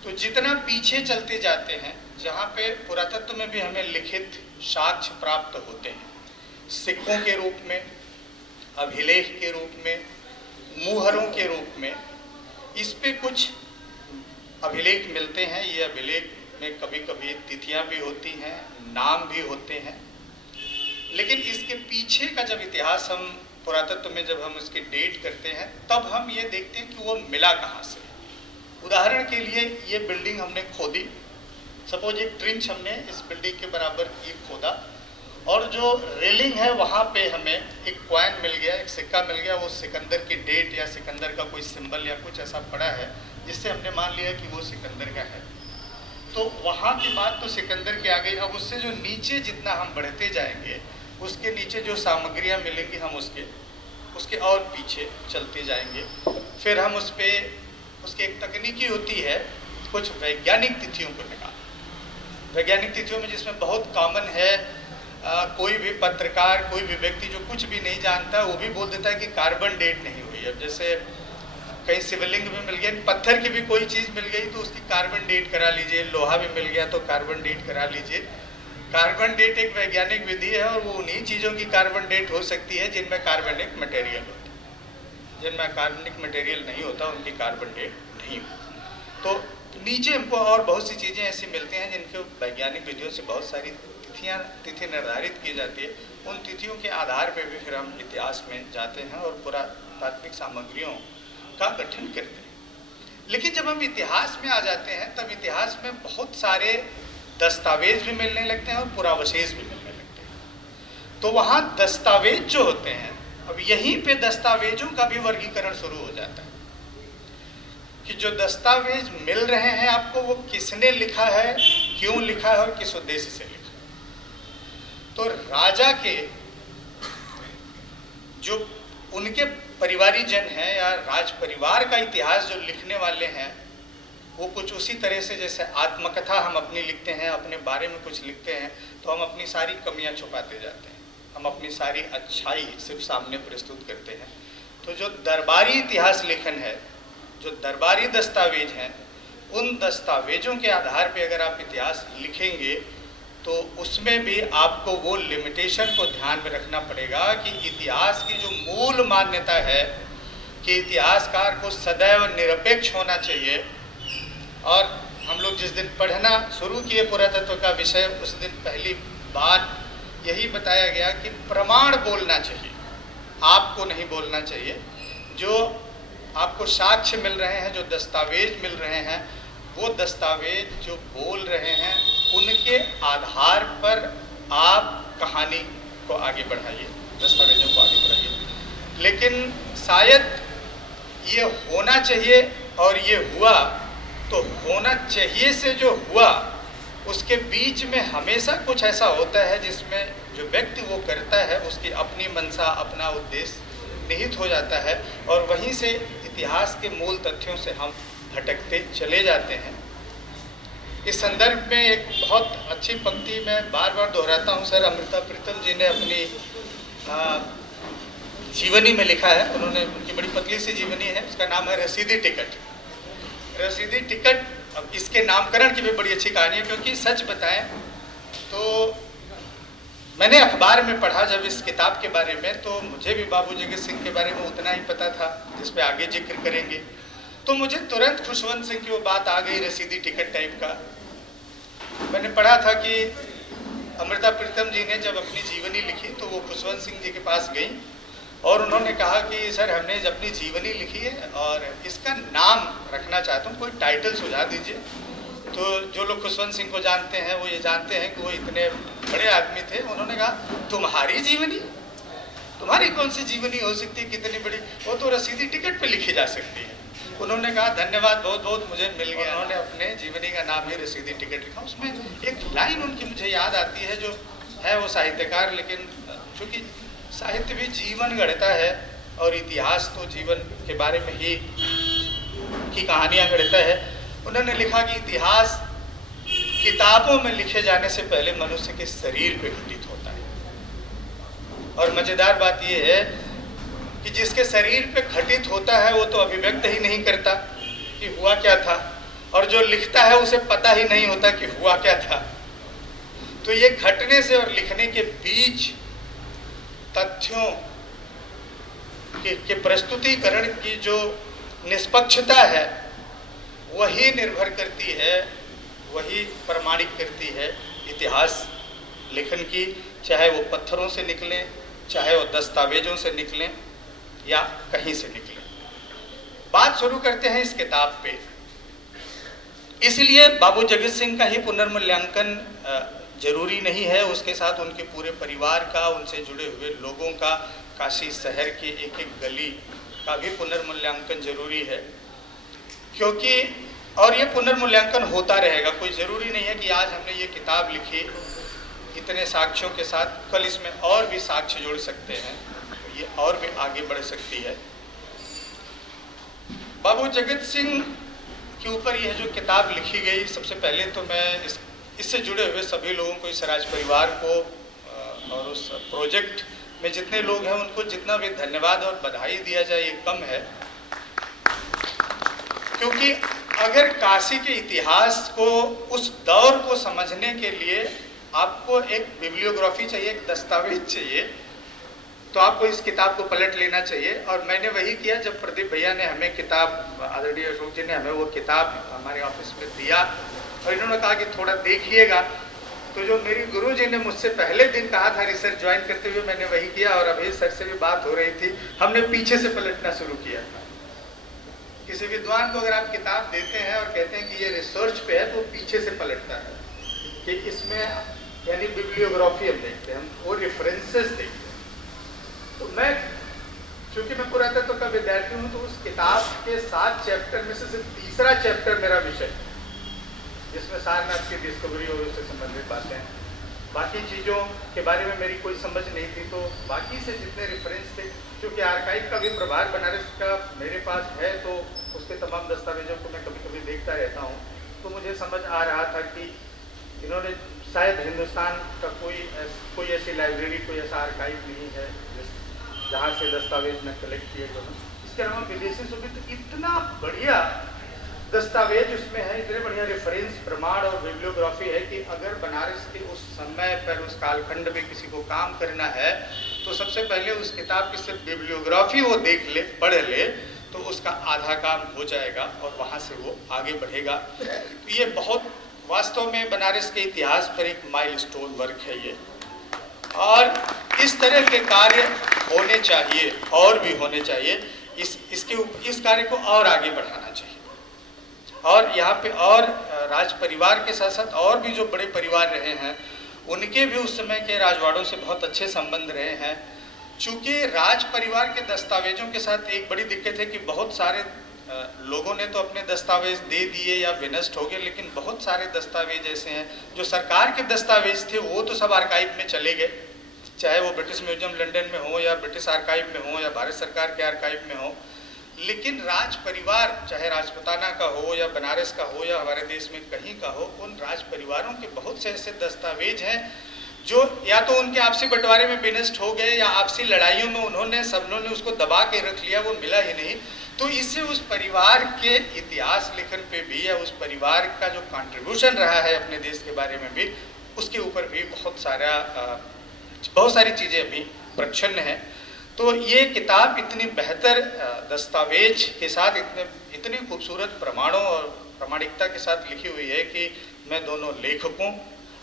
तो जितना पीछे चलते जाते हैं, जहाँ पे पुरातत्व में भी हमें लिखित साक्ष्य प्राप्त होते हैं, सिक्कों के रूप में, अभिलेख के रूप में, मुहरों के रूप में, इस पे कुछ अभिलेख मिलते हैं। ये अभिलेख में कभी कभी तिथियां भी होती हैं, नाम भी होते हैं। लेकिन इसके पीछे का जब इतिहास हम पुरातत्व में जब हम इसकी डेट करते हैं, तब हम ये देखते हैं कि वो मिला कहाँ से। उदाहरण के लिए ये बिल्डिंग हमने खोदी, सपोज एक ट्रिंच हमने इस बिल्डिंग के बराबर ये खोदा, और जो रेलिंग है वहाँ पे हमें एक कॉइन मिल गया, एक सिक्का मिल गया। वो सिकंदर की डेट या सिकंदर का कोई सिंबल या कुछ ऐसा पड़ा है जिससे हमने मान लिया कि वो सिकंदर का है। तो वहाँ की बात तो सिकंदर की आ गई। अब उससे जो नीचे जितना हम बढ़ते जाएंगे, उसके नीचे जो सामग्रियाँ मिलेंगी, हम उसके और पीछे चलते जाएंगे। फिर हम उस पर उसकी एक तकनीकी होती है कुछ वैज्ञानिक तिथियों को निकालना। वैज्ञानिक तिथियों में जिसमें बहुत कॉमन है, कोई भी पत्रकार, कोई भी व्यक्ति जो कुछ भी नहीं जानता, वो भी बोल देता है कि कार्बन डेट नहीं हुई। अब जैसे कहीं शिवलिंग भी मिल गया, पत्थर की भी कोई चीज़ मिल गई तो उसकी कार्बन डेट करा लीजिए, लोहा भी मिल गया तो कार्बन डेट करा लीजिए। कार्बन डेट एक वैज्ञानिक विधि है और वो उन्हीं चीज़ों की कार्बन डेट हो सकती है जिनमें कार्बनिक मटेरियल होता है। जिनमें कार्बनिक मटेरियल नहीं होता उनकी कार्बन डेट नहीं होती। तो नीचे हमको और बहुत सी चीज़ें ऐसी मिलती हैं जिनके वैज्ञानिक विधियों से बहुत सारी तिथि निर्धारित की जाती है। उन तिथियों के आधार पर भी फिर हम इतिहास में जाते हैं और पुरातात्विक सामग्रियों का गठन करते हैं। लेकिन जब हम इतिहास में आ जाते हैं तब इतिहास में बहुत सारे दस्तावेज भी मिलने लगते हैं और पुरावशेष भी मिलने लगते हैं। तो वहाँ दस्तावेज जो होते हैं अब यहीं पे दस्तावेजों का भी वर्गीकरण शुरू हो जाता है कि जो दस्तावेज मिल रहे हैं आपको, वो किसने लिखा है, क्यों लिखा है और किस उद्देश्य से लिखा है। तो राजा के जो उनके परिवारीजन हैं या राज परिवार का इतिहास जो लिखने वाले हैं, वो कुछ उसी तरह से जैसे आत्मकथा हम अपनी लिखते हैं, अपने बारे में कुछ लिखते हैं, तो हम अपनी सारी कमियां छुपाते जाते हैं, हम अपनी सारी अच्छाई सिर्फ सामने प्रस्तुत करते हैं। तो जो दरबारी इतिहास लेखन है, जो दरबारी दस्तावेज हैं, उन दस्तावेजों के आधार पे अगर आप इतिहास लिखेंगे तो उसमें भी आपको वो लिमिटेशन को ध्यान में रखना पड़ेगा कि इतिहास की जो मूल मान्यता है कि इतिहासकार को सदैव निरपेक्ष होना चाहिए। और हम लोग जिस दिन पढ़ना शुरू किए पुरातत्व का विषय, उस दिन पहली बात यही बताया गया कि प्रमाण बोलना चाहिए, आपको नहीं बोलना चाहिए। जो आपको साक्ष्य मिल रहे हैं, जो दस्तावेज मिल रहे हैं, वो दस्तावेज जो बोल रहे हैं, उनके आधार पर आप कहानी को आगे बढ़ाइए, दस्तावेजों को आगे बढ़ाइए। लेकिन शायद ये होना चाहिए और ये हुआ, तो होना चाहिए से जो हुआ उसके बीच में हमेशा कुछ ऐसा होता है जिसमें जो व्यक्ति वो करता है उसकी अपनी मंशा, अपना उद्देश्य निहित हो जाता है, और वहीं से इतिहास के मूल तथ्यों से हम भटकते चले जाते हैं। इस संदर्भ में एक बहुत अच्छी पंक्ति मैं बार बार दोहराता हूँ, सर अमृता प्रीतम जी ने अपनी जीवनी में लिखा है। उन्होंने, उनकी बड़ी पतली सी जीवनी है, उसका नाम है रसीदी टिकट। रसीदी टिकट, अब इसके नामकरण की भी बड़ी अच्छी कहानी है, क्योंकि सच बताएं तो मैंने अखबार में पढ़ा जब इस किताब के बारे में, तो मुझे भी बाबू जगत सिंह के बारे में उतना ही पता था जिस पे आगे जिक्र करेंगे। तो मुझे तुरंत खुशवंत सिंह की वो बात आ गई, रसीदी टिकट टाइप का। मैंने पढ़ा था कि अमृता प्रीतम जी ने जब अपनी जीवनी लिखी तो वो खुशवंत सिंह जी के पास गई और उन्होंने कहा कि सर हमने अपनी जीवनी लिखी है और इसका नाम रखना चाहता हूँ, कोई टाइटल सुझा दीजिए। तो जो लोग खुशवंत सिंह को जानते हैं वो ये जानते हैं कि वो इतने बड़े आदमी थे। उन्होंने कहा तुम्हारी जीवनी, तुम्हारी कौन सी जीवनी हो सकती है, कितनी बड़ी, वो तो रसीदी टिकट पे लिखी जा सकती है। उन्होंने कहा धन्यवाद, बहुत बहुत मुझे मिल गया। उन्होंने अपने जीवनी का नाम ही रसीदी टिकट लिखा। उसमें एक लाइन उनकी मुझे याद आती है, जो है वो साहित्यकार, लेकिन चूँकि साहित्य भी जीवन गढ़ता है और इतिहास तो जीवन के बारे में ही की कहानियाँ गढ़ता है। उन्होंने लिखा कि इतिहास किताबों में लिखे जाने से पहले मनुष्य के शरीर पे घटित होता है। और मज़ेदार बात यह है कि जिसके शरीर पे घटित होता है वो तो अभिव्यक्त ही नहीं करता कि हुआ क्या था, और जो लिखता है उसे पता ही नहीं होता कि हुआ क्या था। तो ये घटने से और लिखने के बीच तथ्यों के प्रस्तुतिकरण की जो निष्पक्षता है वही निर्भर करती है, वही प्रमाणित करती है इतिहास लेखन की, चाहे वो पत्थरों से निकलें, चाहे वो दस्तावेजों से निकलें या कहीं से निकलें। बात शुरू करते हैं इस किताब पे। इसलिए बाबू जगत सिंह का ही पुनर्मूल्यांकन जरूरी नहीं है, उसके साथ उनके पूरे परिवार का, उनसे जुड़े हुए लोगों का, काशी शहर की एक एक गली का भी पुनर्मूल्यांकन जरूरी है। क्योंकि और ये पुनर्मूल्यांकन होता रहेगा। कोई ज़रूरी नहीं है कि आज हमने ये किताब लिखी इतने साक्ष्यों के साथ, कल इसमें और भी साक्ष्य जोड़ सकते हैं, ये और भी आगे बढ़ सकती है। बाबू जगत सिंह के ऊपर यह जो किताब लिखी गई, सबसे पहले तो मैं इससे जुड़े हुए सभी लोगों को, इस राज परिवार को और उस प्रोजेक्ट में जितने लोग हैं उनको जितना भी धन्यवाद और बधाई दिया जाए ये कम है। क्योंकि अगर काशी के इतिहास को, उस दौर को समझने के लिए आपको एक बिब्लियोग्राफी चाहिए, एक दस्तावेज चाहिए, तो आपको इस किताब को पलट लेना चाहिए। और मैंने वही किया जब प्रदीप भैया ने हमें किताब, आदरणीय अशोक जी ने हमें वो किताब हमारे ऑफिस में दिया और इन्होंने कहा कि थोड़ा देखिएगा। तो जो मेरी गुरु जी ने मुझसे पहले दिन कहा था रिसर्च ज्वाइन करते हुए, मैंने वही किया। और अभी सर से भी बात हो रही थी, हमने पीछे से पलटना शुरू किया था। किसी विद्वान को अगर आप किताब देते हैं और कहते हैं कि ये रिसर्च पे है, तो पीछे से पलटता है कि इसमें, यानी बिब्लियोग्राफी हम देखते हैं, हम वो रेफरेंसेस देखते हैं। तो मैं चूंकि मैं पुरातत्व का विद्यार्थी हूँ, तो उस किताब के 7 चैप्टर में से सिर्फ तीसरा चैप्टर मेरा विषय, जिसमें सारनाथ की डिस्कवरी और उससे संबंधित बातें हैं। बाकी चीज़ों के बारे में मेरी कोई समझ नहीं थी, तो बाकी से जितने रेफरेंस थे, क्योंकि आर्काइव का भी प्रभार बनारस का मेरे पास है, तो उसके तमाम दस्तावेजों को मैं कभी कभी देखता रहता हूँ, तो मुझे समझ आ रहा था कि इन्होंने शायद हिंदुस्तान का कोई ऐसी लाइब्रेरी, कोई ऐसा आर्काइव नहीं है जहाँ से दस्तावेज में कलेक्ट किए गए। इसके अलावा विदेशी से भी तो इतना बढ़िया दस्तावेज उसमें है, इतने बढ़िया रेफरेंस, प्रमाण और बिब्लियोग्राफी है कि अगर बनारस के उस समय पर, उस कालखंड में किसी को काम करना है, तो सबसे पहले उस किताब की सिर्फ बिब्लियोग्राफी वो देख ले, पढ़ ले, तो उसका आधा काम हो जाएगा और वहाँ से वो आगे बढ़ेगा। तो ये बहुत वास्तव में बनारस के इतिहास पर एक माइलस्टोन वर्क है ये, और इस तरह के कार्य होने चाहिए और भी होने चाहिए। इस कार्य को और आगे बढ़ाना चाहिए। और यहाँ पे और राज परिवार के साथ साथ और भी जो बड़े परिवार रहे हैं, उनके भी उस समय के राजवाड़ों से बहुत अच्छे संबंध रहे हैं। चूँकि राज परिवार के दस्तावेजों के साथ एक बड़ी दिक्कत है कि बहुत सारे लोगों ने तो अपने दस्तावेज दे दिए या विनष्ट हो गए, लेकिन बहुत सारे दस्तावेज ऐसे हैं जो सरकार के दस्तावेज थे, वो तो सब आर्काइव में चले गए, चाहे वो ब्रिटिश म्यूजियम लंदन में हो या ब्रिटिश आर्काइव में हो या भारत सरकार के आर्काइव में हो। लेकिन राज परिवार, चाहे राजपूताना का हो या बनारस का हो या हमारे देश में कहीं का हो, उन राज परिवारों के बहुत से ऐसे दस्तावेज हैं जो या तो उनके आपसी बंटवारे में विनष्ट हो गए या आपसी लड़ाइयों में उन्होंने सबने उसको दबा के रख लिया, वो मिला ही नहीं। तो इससे उस परिवार के इतिहास लेखन पे भी या उस परिवार का जो कंट्रीब्यूशन रहा है अपने देश के बारे में भी, उसके ऊपर भी बहुत सारी चीज़ें अभी प्रच्छन्न हैं। तो ये किताब इतनी बेहतर दस्तावेज के साथ इतने खूबसूरत प्रमाणों और प्रामाणिकता के साथ लिखी हुई है कि मैं दोनों लेखकों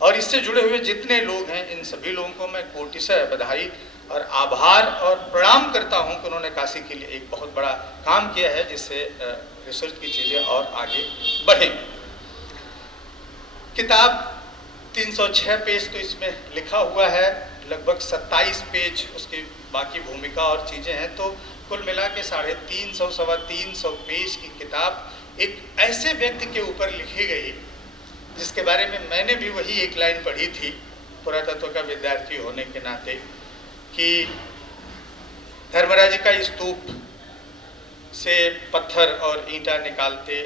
और इससे जुड़े हुए जितने लोग हैं, इन सभी लोगों को मैं कोटिशः बधाई और आभार और प्रणाम करता हूं कि उन्होंने काशी के लिए एक बहुत बड़ा काम किया है, जिससे रिसर्च की चीज़ें और आगे बढ़ें। किताब 306 पेज तो इसमें लिखा हुआ है, लगभग 27 पेज उसकी बाकी भूमिका और चीज़ें हैं, तो कुल मिला के 350 सवा 300 पेज की किताब एक ऐसे व्यक्ति के ऊपर लिखी गई जिसके बारे में मैंने भी वही एक लाइन पढ़ी थी पुरातत्व का विद्यार्थी होने के नाते, कि धर्मराज का स्तूप से पत्थर और ईंटा निकालते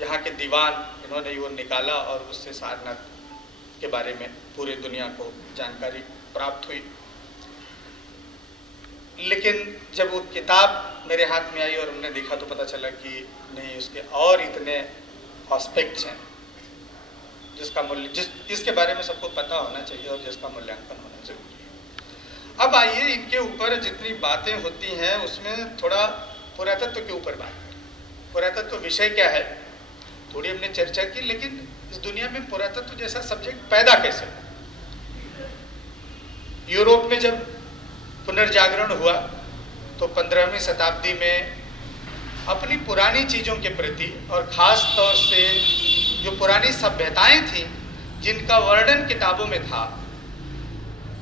यहाँ के दीवान इन्होंने वो निकाला और उससे सारनाथ के बारे में पूरी दुनिया को जानकारी प्राप्त हुई। लेकिन जब वो किताब मेरे हाथ में आई और हमने देखा तो पता चला कि नहीं, उसके और इतने एस्पेक्ट्स हैं जिसका मूल्य जिसके बारे में सबको पता होना चाहिए और जिसका मूल्यांकन होना जरूरी है। अब आइए इनके ऊपर जितनी बातें होती हैं उसमें थोड़ा पुरातत्व के ऊपर बात करें। पुरातत्व विषय क्या है थोड़ी हमने चर्चा की, लेकिन इस दुनिया में पुरातत्व जैसा सब्जेक्ट पैदा कैसे? यूरोप में जब पुनर्जागरण हुआ तो 15वीं शताब्दी में अपनी पुरानी चीज़ों के प्रति और ख़ास तौर से जो पुरानी सभ्यताएं थीं जिनका वर्णन किताबों में था,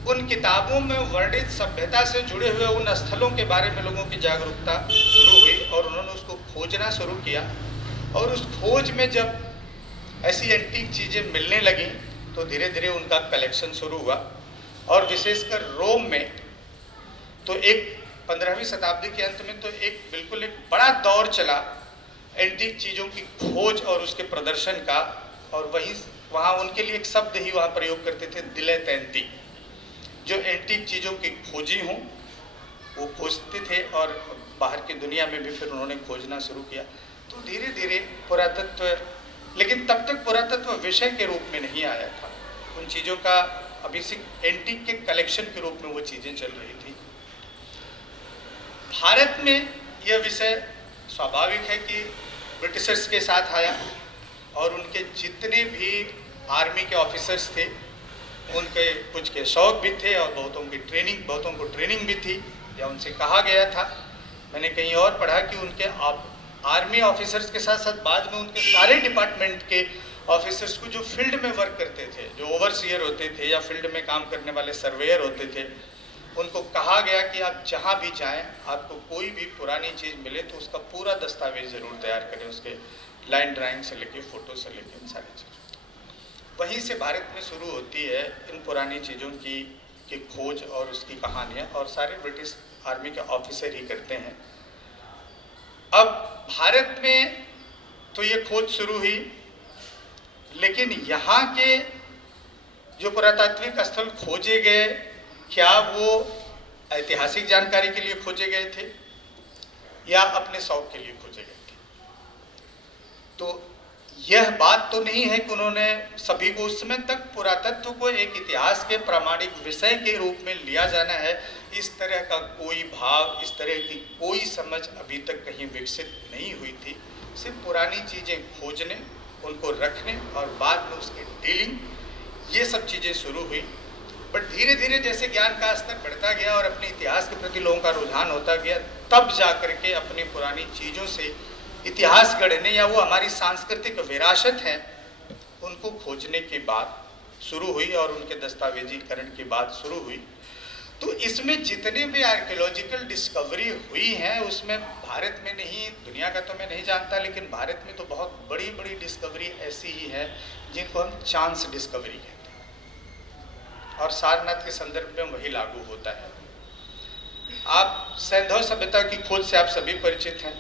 उन किताबों में वर्णित सभ्यता से जुड़े हुए उन स्थलों के बारे में लोगों की जागरूकता शुरू हुई और उन्होंने उसको खोजना शुरू किया। और उस खोज में जब ऐसी एंटीक चीज़ें मिलने लगी तो धीरे धीरे उनका कलेक्शन शुरू हुआ। और विशेषकर रोम में तो एक 15वीं शताब्दी के अंत में तो बिल्कुल एक बड़ा दौर चला एंटीक चीज़ों की खोज और उसके प्रदर्शन का। और वहाँ उनके लिए एक शब्द ही वहाँ प्रयोग करते थे, दिलेतैंती। जो एंटीक चीज़ों की खोजी हों वो खोजते थे और बाहर की दुनिया में भी फिर उन्होंने खोजना शुरू किया। तो धीरे धीरे पुरातत्व, लेकिन तब तक पुरातत्व विषय के रूप में नहीं आया था, उन चीज़ों का अभी एंटीक के कलेक्शन के रूप में वो चीज़ें चल रही थी। भारत में यह विषय स्वाभाविक है कि ब्रिटिशर्स के साथ आया और उनके जितने भी आर्मी के ऑफिसर्स थे उनके कुछ के शौक भी थे और बहुतों को ट्रेनिंग भी थी या उनसे कहा गया था। मैंने कहीं और पढ़ा कि उनके आर्मी ऑफिसर्स के साथ साथ बाद में उनके सारे डिपार्टमेंट के ऑफिसर्स को जो फील्ड में वर्क करते थे, जो ओवरसीयर होते थे या फील्ड में काम करने वाले सर्वेयर होते थे, उनको कहा गया कि आप जहाँ भी जाएं, आपको कोई भी पुरानी चीज़ मिले तो उसका पूरा दस्तावेज ज़रूर तैयार करें, उसके लाइन ड्राइंग से लेके फ़ोटो से लेके इन सारी चीज़ों। वहीं से भारत में शुरू होती है इन पुरानी चीज़ों की खोज और उसकी कहानियाँ, और सारे ब्रिटिश आर्मी के ऑफिसर ही करते हैं। अब भारत में तो ये खोज शुरू हुई, लेकिन यहाँ के जो पुरातात्विक स्थल खोजे गए, क्या वो ऐतिहासिक जानकारी के लिए खोजे गए थे या अपने शौक के लिए खोजे गए थे? तो यह बात तो नहीं है कि उन्होंने सभी को, उस समय तक पुरातत्व को एक इतिहास के प्रामाणिक विषय के रूप में लिया जाना है, इस तरह का कोई भाव, इस तरह की कोई समझ अभी तक कहीं विकसित नहीं हुई थी। सिर्फ पुरानी चीज़ें खोजने, उनको रखने और बाद में उसकी डीलिंग, ये सब चीज़ें शुरू हुई। बट धीरे धीरे जैसे ज्ञान का स्तर बढ़ता गया और अपने इतिहास के प्रति लोगों का रुझान होता गया, तब जा करके अपनी पुरानी चीज़ों से इतिहास गढ़ने या वो हमारी सांस्कृतिक विरासत है, उनको खोजने की बात शुरू हुई और उनके दस्तावेजीकरण की बात शुरू हुई। तो इसमें जितने भी आर्कियोलॉजिकल डिस्कवरी हुई हैं, उसमें भारत में नहीं, दुनिया का तो मैं नहीं जानता, लेकिन भारत में तो बहुत बड़ी बड़ी डिस्कवरी ऐसी ही है जिनको हम चांस डिस्कवरी कहते हैं, और सारनाथ के संदर्भ में वही लागू होता है। आप सैंधव सभ्यता की खोज से आप सभी परिचित हैं।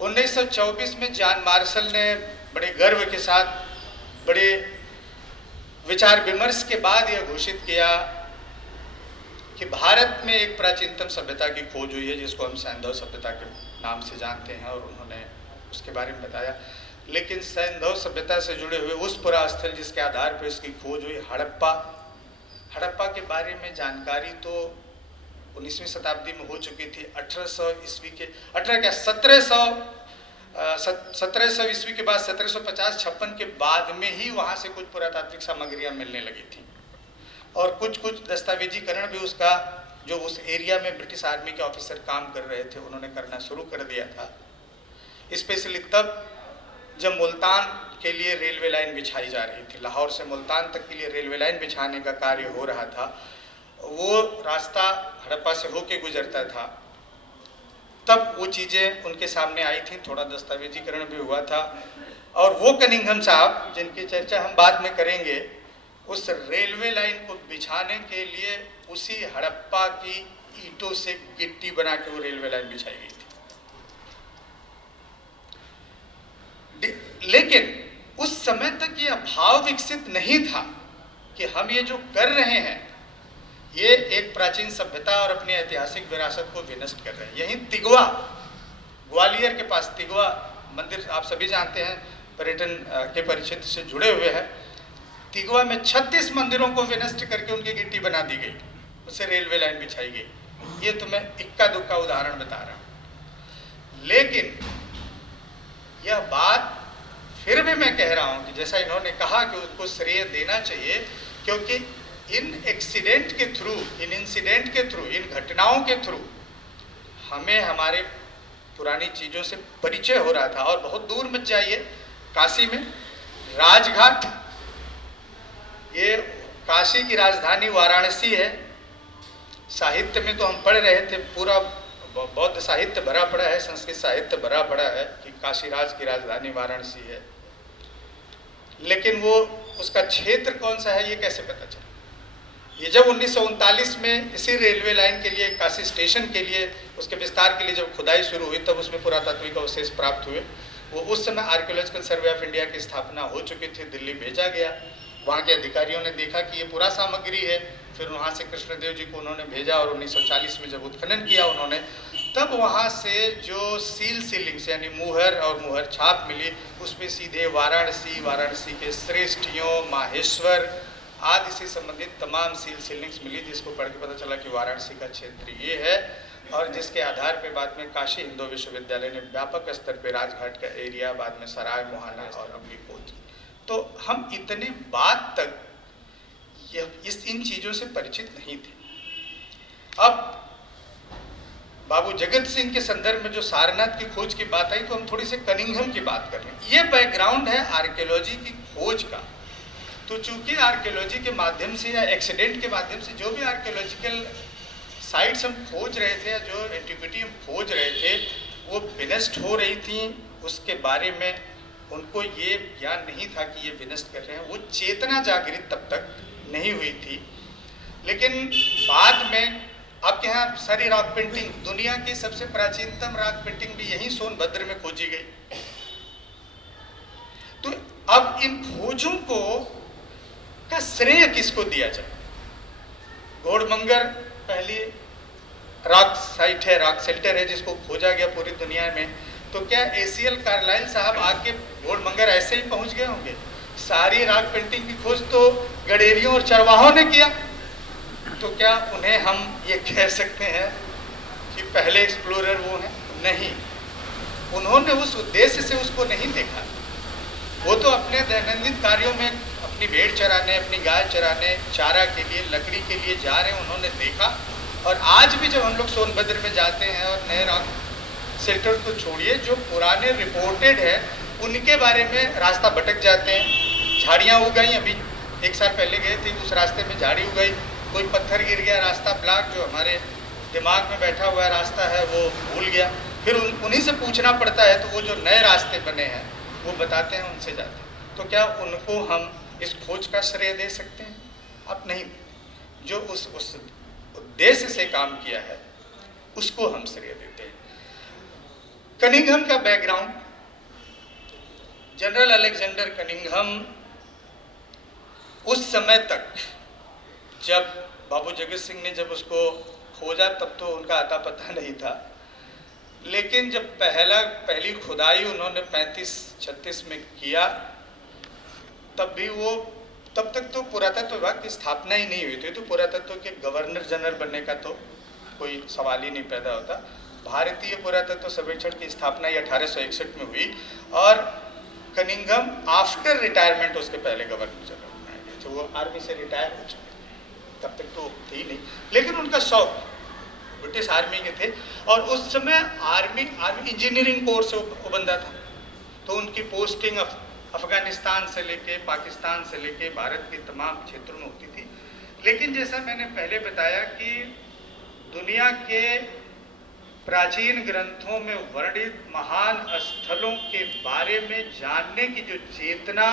1924 में जॉन मार्शल ने बड़े गर्व के साथ, बड़े विचार विमर्श के बाद यह घोषित किया कि भारत में एक प्राचीनतम सभ्यता की खोज हुई है, जिसको हम सैंधव सभ्यता के नाम से जानते हैं, और उन्होंने उसके बारे में बताया। लेकिन सैंधव सभ्यता से जुड़े हुए उस पुरा स्थल जिसके आधार पर इसकी खोज हुई, हड़प्पा के बारे में जानकारी तो 19वीं शताब्दी में हो चुकी थी। 1700 ईस्वी के बाद 1750-56 के बाद में ही वहाँ से कुछ पुरातात्विक सामग्रियाँ मिलने लगी थी, और कुछ दस्तावेजीकरण भी उसका, जो उस एरिया में ब्रिटिश आर्मी के ऑफिसर काम कर रहे थे, उन्होंने करना शुरू कर दिया था। स्पेशली तब जब मुल्तान के लिए रेलवे लाइन बिछाई जा रही थी, लाहौर से मुल्तान तक के लिए रेलवे लाइन बिछाने का कार्य हो रहा था, वो रास्ता हड़प्पा से होके गुजरता था, तब वो चीज़ें उनके सामने आई थी, थोड़ा दस्तावेजीकरण भी हुआ था। और वो कनिंघम साहब, जिनकी चर्चा हम बाद में करेंगे, उस रेलवे लाइन को बिछाने के लिए उसी हड़प्पा की ईंटों से गिट्टी बना के वो रेलवे लाइन बिछाई गई थी। लेकिन उस समय तक ये भाव विकसित नहीं था कि हम ये जो कर रहे हैं, ये एक प्राचीन सभ्यता और अपनी ऐतिहासिक विरासत को विनष्ट कर रहे हैं। यहीं तिगवा, ग्वालियर के पास तिगवा मंदिर आप सभी जानते हैं, पर्यटन के परिक्षेत्र से जुड़े हुए हैं। तिगवा में 36 मंदिरों को विनष्ट करके उनकी गिट्टी बना दी गई, उससे रेलवे लाइन बिछाई गई। ये तो मैं इक्का दुक्का उदाहरण बता रहा हूँ, लेकिन यह बात फिर भी मैं कह रहा हूँ कि जैसा इन्होंने कहा कि उसको श्रेय देना चाहिए, क्योंकि इन एक्सीडेंट के थ्रू, इन इंसिडेंट के थ्रू, इन घटनाओं के थ्रू हमें हमारे पुरानी चीज़ों से परिचय हो रहा था। और बहुत दूर मत जाइए, काशी में राजघाट, ये काशी की राजधानी वाराणसी है। साहित्य में तो हम पढ़ रहे थे, पूरा बौद्ध साहित्य भरा पड़ा है, संस्कृत साहित्य भरा पड़ा है कि काशीराज की राजधानी वाराणसी है, लेकिन वो उसका क्षेत्र कौन सा है ये कैसे पता चला? ये जब 1939 में इसी रेलवे लाइन के लिए, काशी स्टेशन के लिए, उसके विस्तार के लिए जब खुदाई शुरू हुई, तब उसमें पुरातात्विक अवशेष प्राप्त हुए। वो उस समय आर्कियोलॉजिकल सर्वे ऑफ इंडिया की स्थापना हो चुकी थी, दिल्ली भेजा गया। वहाँ के अधिकारियों ने देखा कि ये पूरा सामग्री है, फिर वहाँ से कृष्णदेव जी को उन्होंने भेजा, और 1940 में जब उत्खनन किया उन्होंने, तब वहाँ से जो सील सीलिंग्स यानी मुहर और मुहर छाप मिली, उसमें सीधे वाराणसी, वाराणसी के श्रेष्ठियों, माहेश्वर आदि से संबंधित तमाम सील सीलिंग्स मिली, जिसको पढ़ के पता चला कि वाराणसी का क्षेत्र ये है, और जिसके आधार पर बाद में काशी हिंदू विश्वविद्यालय ने व्यापक स्तर पर राजघाट का एरिया, बाद में सराय मोहाना और अगली खोज। तो हम इतने बाद तक इन चीज़ों से परिचित नहीं थे। अब बाबू जगत सिंह के संदर्भ में जो सारनाथ की खोज की बात आई, तो हम थोड़ी सी कनिंघम की बात कर रहे हैं। ये बैकग्राउंड है आर्कियोलॉजी की खोज का। तो चूंकि आर्कियोलॉजी के माध्यम से या एक्सीडेंट के माध्यम से जो भी आर्कियोलॉजिकल साइट्स हम खोज रहे थे या जो एंटिक्विटी हम खोज रहे थे वो विनष्ट हो रही थी, उसके बारे में उनको ये ज्ञान नहीं था कि ये विनष्ट कर रहे हैं, वो चेतना जागृत तब तक नहीं हुई थी। लेकिन बाद में आपके यहाँ सारी रॉक पेंटिंग, दुनिया की सबसे प्राचीनतम रॉक पेंटिंग भी यहीं सोनभद्र में खोजी गई। तो अब इन खोजों को का श्रेय किसको दिया जाए? घोड़मंगर पहली रॉक साइट है, रॉक शेल्टर है जिसको खोजा गया पूरी दुनिया में। तो क्या एसीएल कार्लाइल साहब आके घोड़मंगर ऐसे ही पहुंच गए होंगे? सारी रॉक पेंटिंग की खोज तो गडेरियों और चरवाहों ने किया। तो क्या उन्हें हम ये कह सकते हैं कि पहले एक्सप्लोरर वो हैं? नहीं, उन्होंने उस उद्देश्य से उसको नहीं देखा। वो तो अपने दैनंदिन कार्यों में अपनी भेड़ चराने, अपनी गाय चराने, चारा के लिए, लकड़ी के लिए जा रहे हैं, उन्होंने देखा। और आज भी जब हम लोग सोनभद्र में जाते हैं और नए रॉक शेल्टर को छोड़िए, जो पुराने रिपोर्टेड है उनके बारे में रास्ता भटक जाते हैं। झाड़ियाँ उगाई, अभी 1 साल पहले गए थे, उस रास्ते में झाड़ी उगाई, कोई पत्थर गिर गया, रास्ता ब्लॉक, जो हमारे दिमाग में बैठा हुआ रास्ता है वो भूल गया। फिर उन्हीं से पूछना पड़ता है, तो वो जो नए रास्ते बने हैं वो बताते हैं, उनसे जाते हैं। तो क्या उनको हम इस खोज का श्रेय दे सकते हैं? आप नहीं। जो उस उद्देश्य से काम किया है उसको हम श्रेय देते हैं। कनिंघम का बैकग्राउंड, जनरल अलेक्जेंडर कनिंघम उस समय तक, जब बाबू जगत सिंह ने जब उसको खोजा तब तो उनका अता पता नहीं था, लेकिन जब पहली खुदाई उन्होंने 35-36 में किया, तब तक तो पुरातत्व विभाग की स्थापना ही नहीं हुई थी। तो पुरातत्व के गवर्नर जनरल बनने का तो कोई सवाल ही नहीं पैदा होता। भारतीय पुरातत्व सर्वेक्षण की स्थापना 1861 में हुई और कनिंघम आफ्टर रिटायरमेंट उसके पहले गवर्नर जनरल बनाए गए थे। वो आर्मी से रिटायर हो चुके थे, तब तक तो थी नहीं, लेकिन उनका शौक ब्रिटिश आर्मी के थे और उस समय आर्मी इंजीनियरिंग कोर्स वो बंदा था। तो उनकी पोस्टिंग अफगानिस्तान से लेके, पाकिस्तान से लेके भारत के तमाम क्षेत्रों में होती थी। लेकिन जैसा मैंने पहले बताया कि दुनिया के प्राचीन ग्रंथों में वर्णित महान स्थलों के बारे में जानने की जो चेतना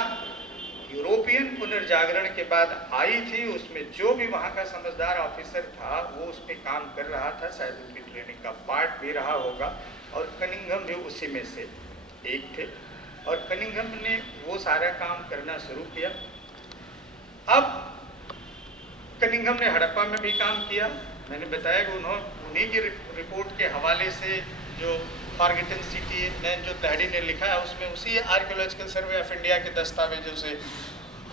यूरोपियन पुनर्जागरण के बाद आई थी, उसमें जो भी वहाँ का समझदार ऑफिसर था वो उस पर काम कर रहा था, शायद उनकी ट्रेनिंग का पार्ट भी रहा होगा, और कनिंघम भी उसी में से एक थे। और कनिंघम ने वो सारा काम करना शुरू किया। अब कनिंघम ने हड़प्पा में भी काम किया। मैंने बताया कि उन्हीं की रिपोर्ट के हवाले से जो फॉरगेटन सिटी ने जो तहरी ने लिखा है, उसमें उसी आर्कियोलॉजिकल सर्वे ऑफ इंडिया के दस्तावेजों से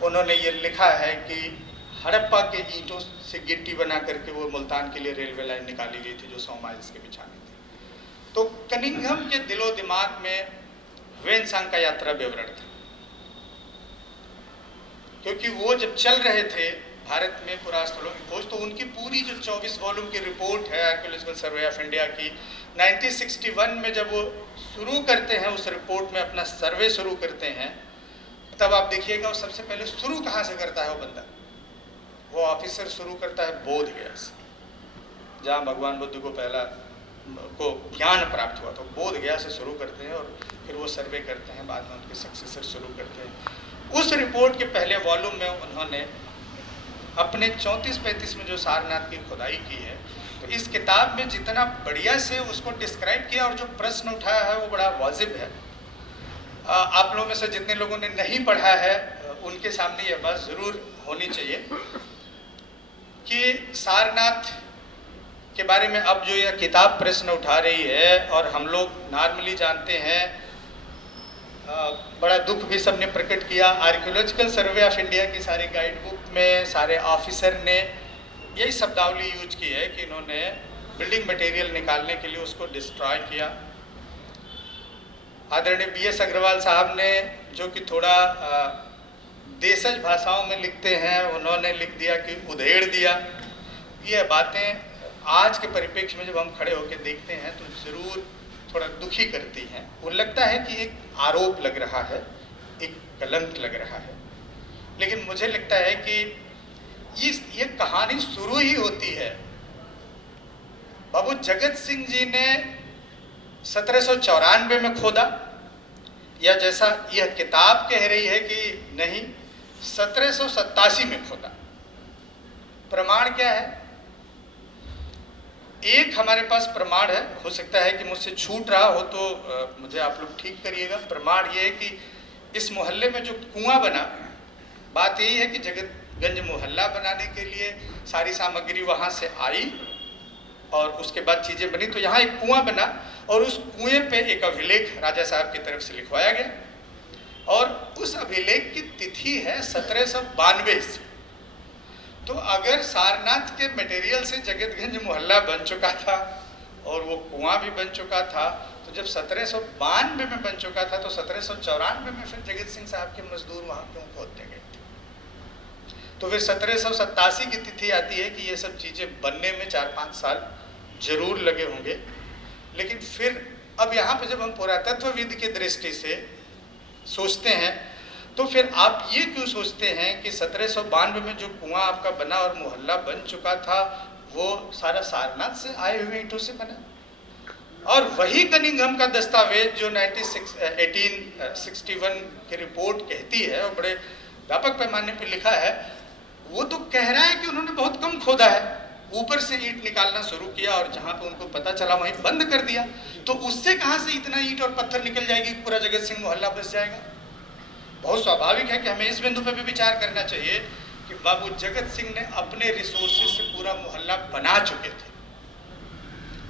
उन्होंने ये लिखा है कि हड़प्पा के ईंटों से गिट्टी बना करके वो मुल्तान के लिए रेलवे लाइन निकाली गई थी, जो 100 माइल्स के बिछानी थी। तो कनिंघम के दिलो दिमाग में वेनसांग का यात्रा विवरण था, क्योंकि वो जब चल रहे थे भारत में पुरास्थलों की खोज, तो उनकी पूरी जो 24 वॉल्यूम की रिपोर्ट है आर्कियोलॉजिकल सर्वे ऑफ इंडिया की, 1961 में जब वो शुरू करते हैं, उस रिपोर्ट में अपना सर्वे शुरू करते हैं, तब आप देखिएगा वो सबसे पहले शुरू कहाँ से करता है वो बंदा, वो ऑफिसर शुरू करता है बोध गया से, जहाँ भगवान बुद्ध को पहला को ज्ञान प्राप्त हुआ। तो बोध गया से शुरू करते हैं और फिर वो सर्वे करते हैं, बाद में उनके सक्सेसर शुरू करते हैं। उस रिपोर्ट के पहले वॉल्यूम में उन्होंने अपने 34-35 में जो सारनाथ की खुदाई की है, तो इस किताब में जितना बढ़िया से उसको डिस्क्राइब किया और जो प्रश्न उठाया है वो बड़ा वाजिब है। आप लोगों में से जितने लोगों ने नहीं पढ़ा है उनके सामने यह बात ज़रूर होनी चाहिए कि सारनाथ के बारे में अब जो यह किताब प्रश्न उठा रही है, और हम लोग नॉर्मली जानते हैं, बड़ा दुख भी सबने प्रकट किया। आर्कियोलॉजिकल सर्वे ऑफ इंडिया की सारी गाइड बुक में सारे ऑफिसर ने यही शब्दावली यूज की है कि इन्होंने बिल्डिंग मटेरियल निकालने के लिए उसको डिस्ट्रॉय किया। आदरणीय BS अग्रवाल साहब ने, जो कि थोड़ा देशज भाषाओं में लिखते हैं, उन्होंने लिख दिया कि उधेड़ दिया। ये बातें आज के परिप्रेक्ष्य में जब हम खड़े होकर देखते हैं तो ज़रूर थोड़ा दुखी करती हैं। वो लगता है कि एक आरोप लग रहा है, एक कलंक लग रहा है। लेकिन मुझे लगता है कि ये कहानी शुरू ही होती है। बाबू जगत सिंह जी ने 1794 में खोदा, या जैसा यह किताब कह रही है कि नहीं, 1787 में खोदा। प्रमाण क्या है? एक हमारे पास प्रमाण है, हो सकता है कि मुझसे छूट रहा हो तो मुझे आप लोग ठीक करिएगा। प्रमाण ये है कि इस मोहल्ले में जो कुआं बना, बात यही है कि जगतगंज मोहल्ला बनाने के लिए सारी सामग्री वहां से आई और उसके बाद चीजें बनी, तो यहाँ एक कुआं बना और उस कुएं पे एक अभिलेख राजा साहब की तरफ से लिखवाया गया और उस अभिलेख की तिथि है 1792 से। तो अगर सारनाथ के मटेरियल से जगतगंज मोहल्ला बन चुका था और वो कुआं भी बन चुका था, तो जब 1792 में बन चुका था तो 1794 में फिर जगत सिंह साहब के मजदूर वहां क्यों खोदने गए थे? तो फिर 1787 की तिथि आती है कि ये सब चीजें बनने में 4-5 साल जरूर लगे होंगे। लेकिन फिर अब यहाँ पे जब हम पुरातत्वविद की दृष्टि से सोचते हैं तो फिर आप ये क्यों सोचते हैं कि 1792 में जो कुआं आपका बना और मोहल्ला बन चुका था वो सारा सारनाथ से आए हुए ईंटों से बना? और वही कनिंघम का दस्तावेज जो 1861 की रिपोर्ट कहती है और बड़े व्यापक पैमाने पर लिखा है, वो तो कह रहा है कि उन्होंने बहुत कम खोदा है, ऊपर से ईंट निकालना शुरू किया और जहां पे उनको पता चला वहीं बंद कर दिया। तो उससे कहां से इतना ईंट और पत्थर निकल जाएगी, पूरा जगत सिंह मोहल्ला बस जाएगा? बहुत स्वाभाविक है कि हमें इस बिंदु पर भी विचार करना चाहिए कि बाबू जगत सिंह ने अपने रिसोर्सेज से पूरा मोहल्ला बना चुके थे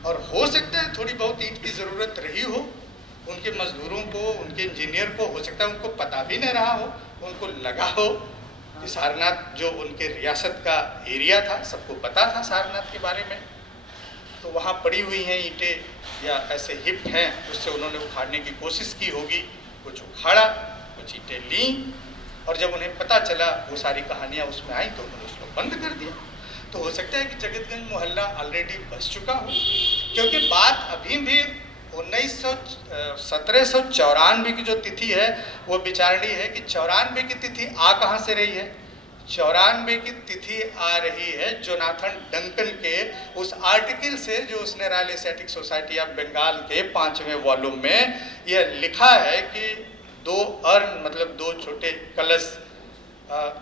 और हो सकता है थोड़ी बहुत ईंट की जरूरत रही हो, उनके मजदूरों को, उनके इंजीनियर को, हो सकता है उनको पता भी न रहा हो, उनको लगा हो कि सारनाथ जो उनके रियासत का एरिया था, सबको पता था सारनाथ के बारे में, तो वहाँ पड़ी हुई हैं ईंटें या ऐसे हिप हैं, उससे उन्होंने उखाड़ने की कोशिश की होगी, कुछ उखाड़ा, कुछ ईंटें ली और जब उन्हें पता चला वो सारी कहानियाँ उसमें आई तो उन्होंने उसको बंद कर दिया। तो हो सकता है कि जगतगंज मोहल्ला ऑलरेडी बस चुका हो, क्योंकि बात अभी भी 1794 की जो तिथि है वो विचारणीय है कि 94 की तिथि आ कहाँ से रही है? 94 की तिथि आ रही है जोनाथन डंकन के उस आर्टिकल से जो उसने Royal Asiatic Society of Bengal के 5वें वॉल्यूम में यह लिखा है कि 2 अर्न मतलब 2 छोटे कलश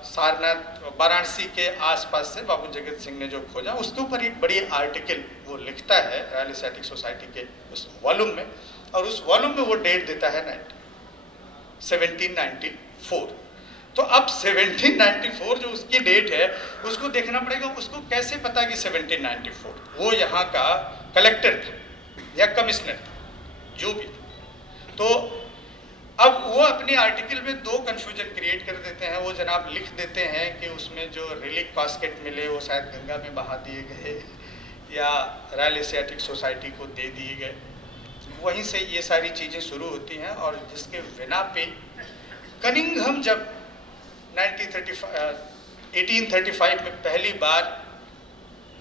सारनाथ वाराणसी के आसपास से बाबू जगत सिंह ने जो खोजा, उसके ऊपर एक बड़ी आर्टिकल वो लिखता है रॉयल एशियाटिक सोसाइटी के उस वॉल्यूम में, और उस वॉल्यूम में वो डेट देता है 1794। तो अब 1794 जो उसकी डेट है उसको देखना पड़ेगा, उसको कैसे पता कि 1794? वो यहाँ का कलेक्टर था या कमिश्नर था, जो भी। तो अब वो अपने आर्टिकल में 2 कंफ्यूजन क्रिएट कर देते हैं। वो जनाब लिख देते हैं कि उसमें जो रिलिक कास्केट मिले वो शायद गंगा में बहा दिए गए या रॉयल एशियाटिक सोसाइटी को दे दिए गए। वहीं से ये सारी चीज़ें शुरू होती हैं और जिसके बिना पे कनिंघम जब 1835 में पहली बार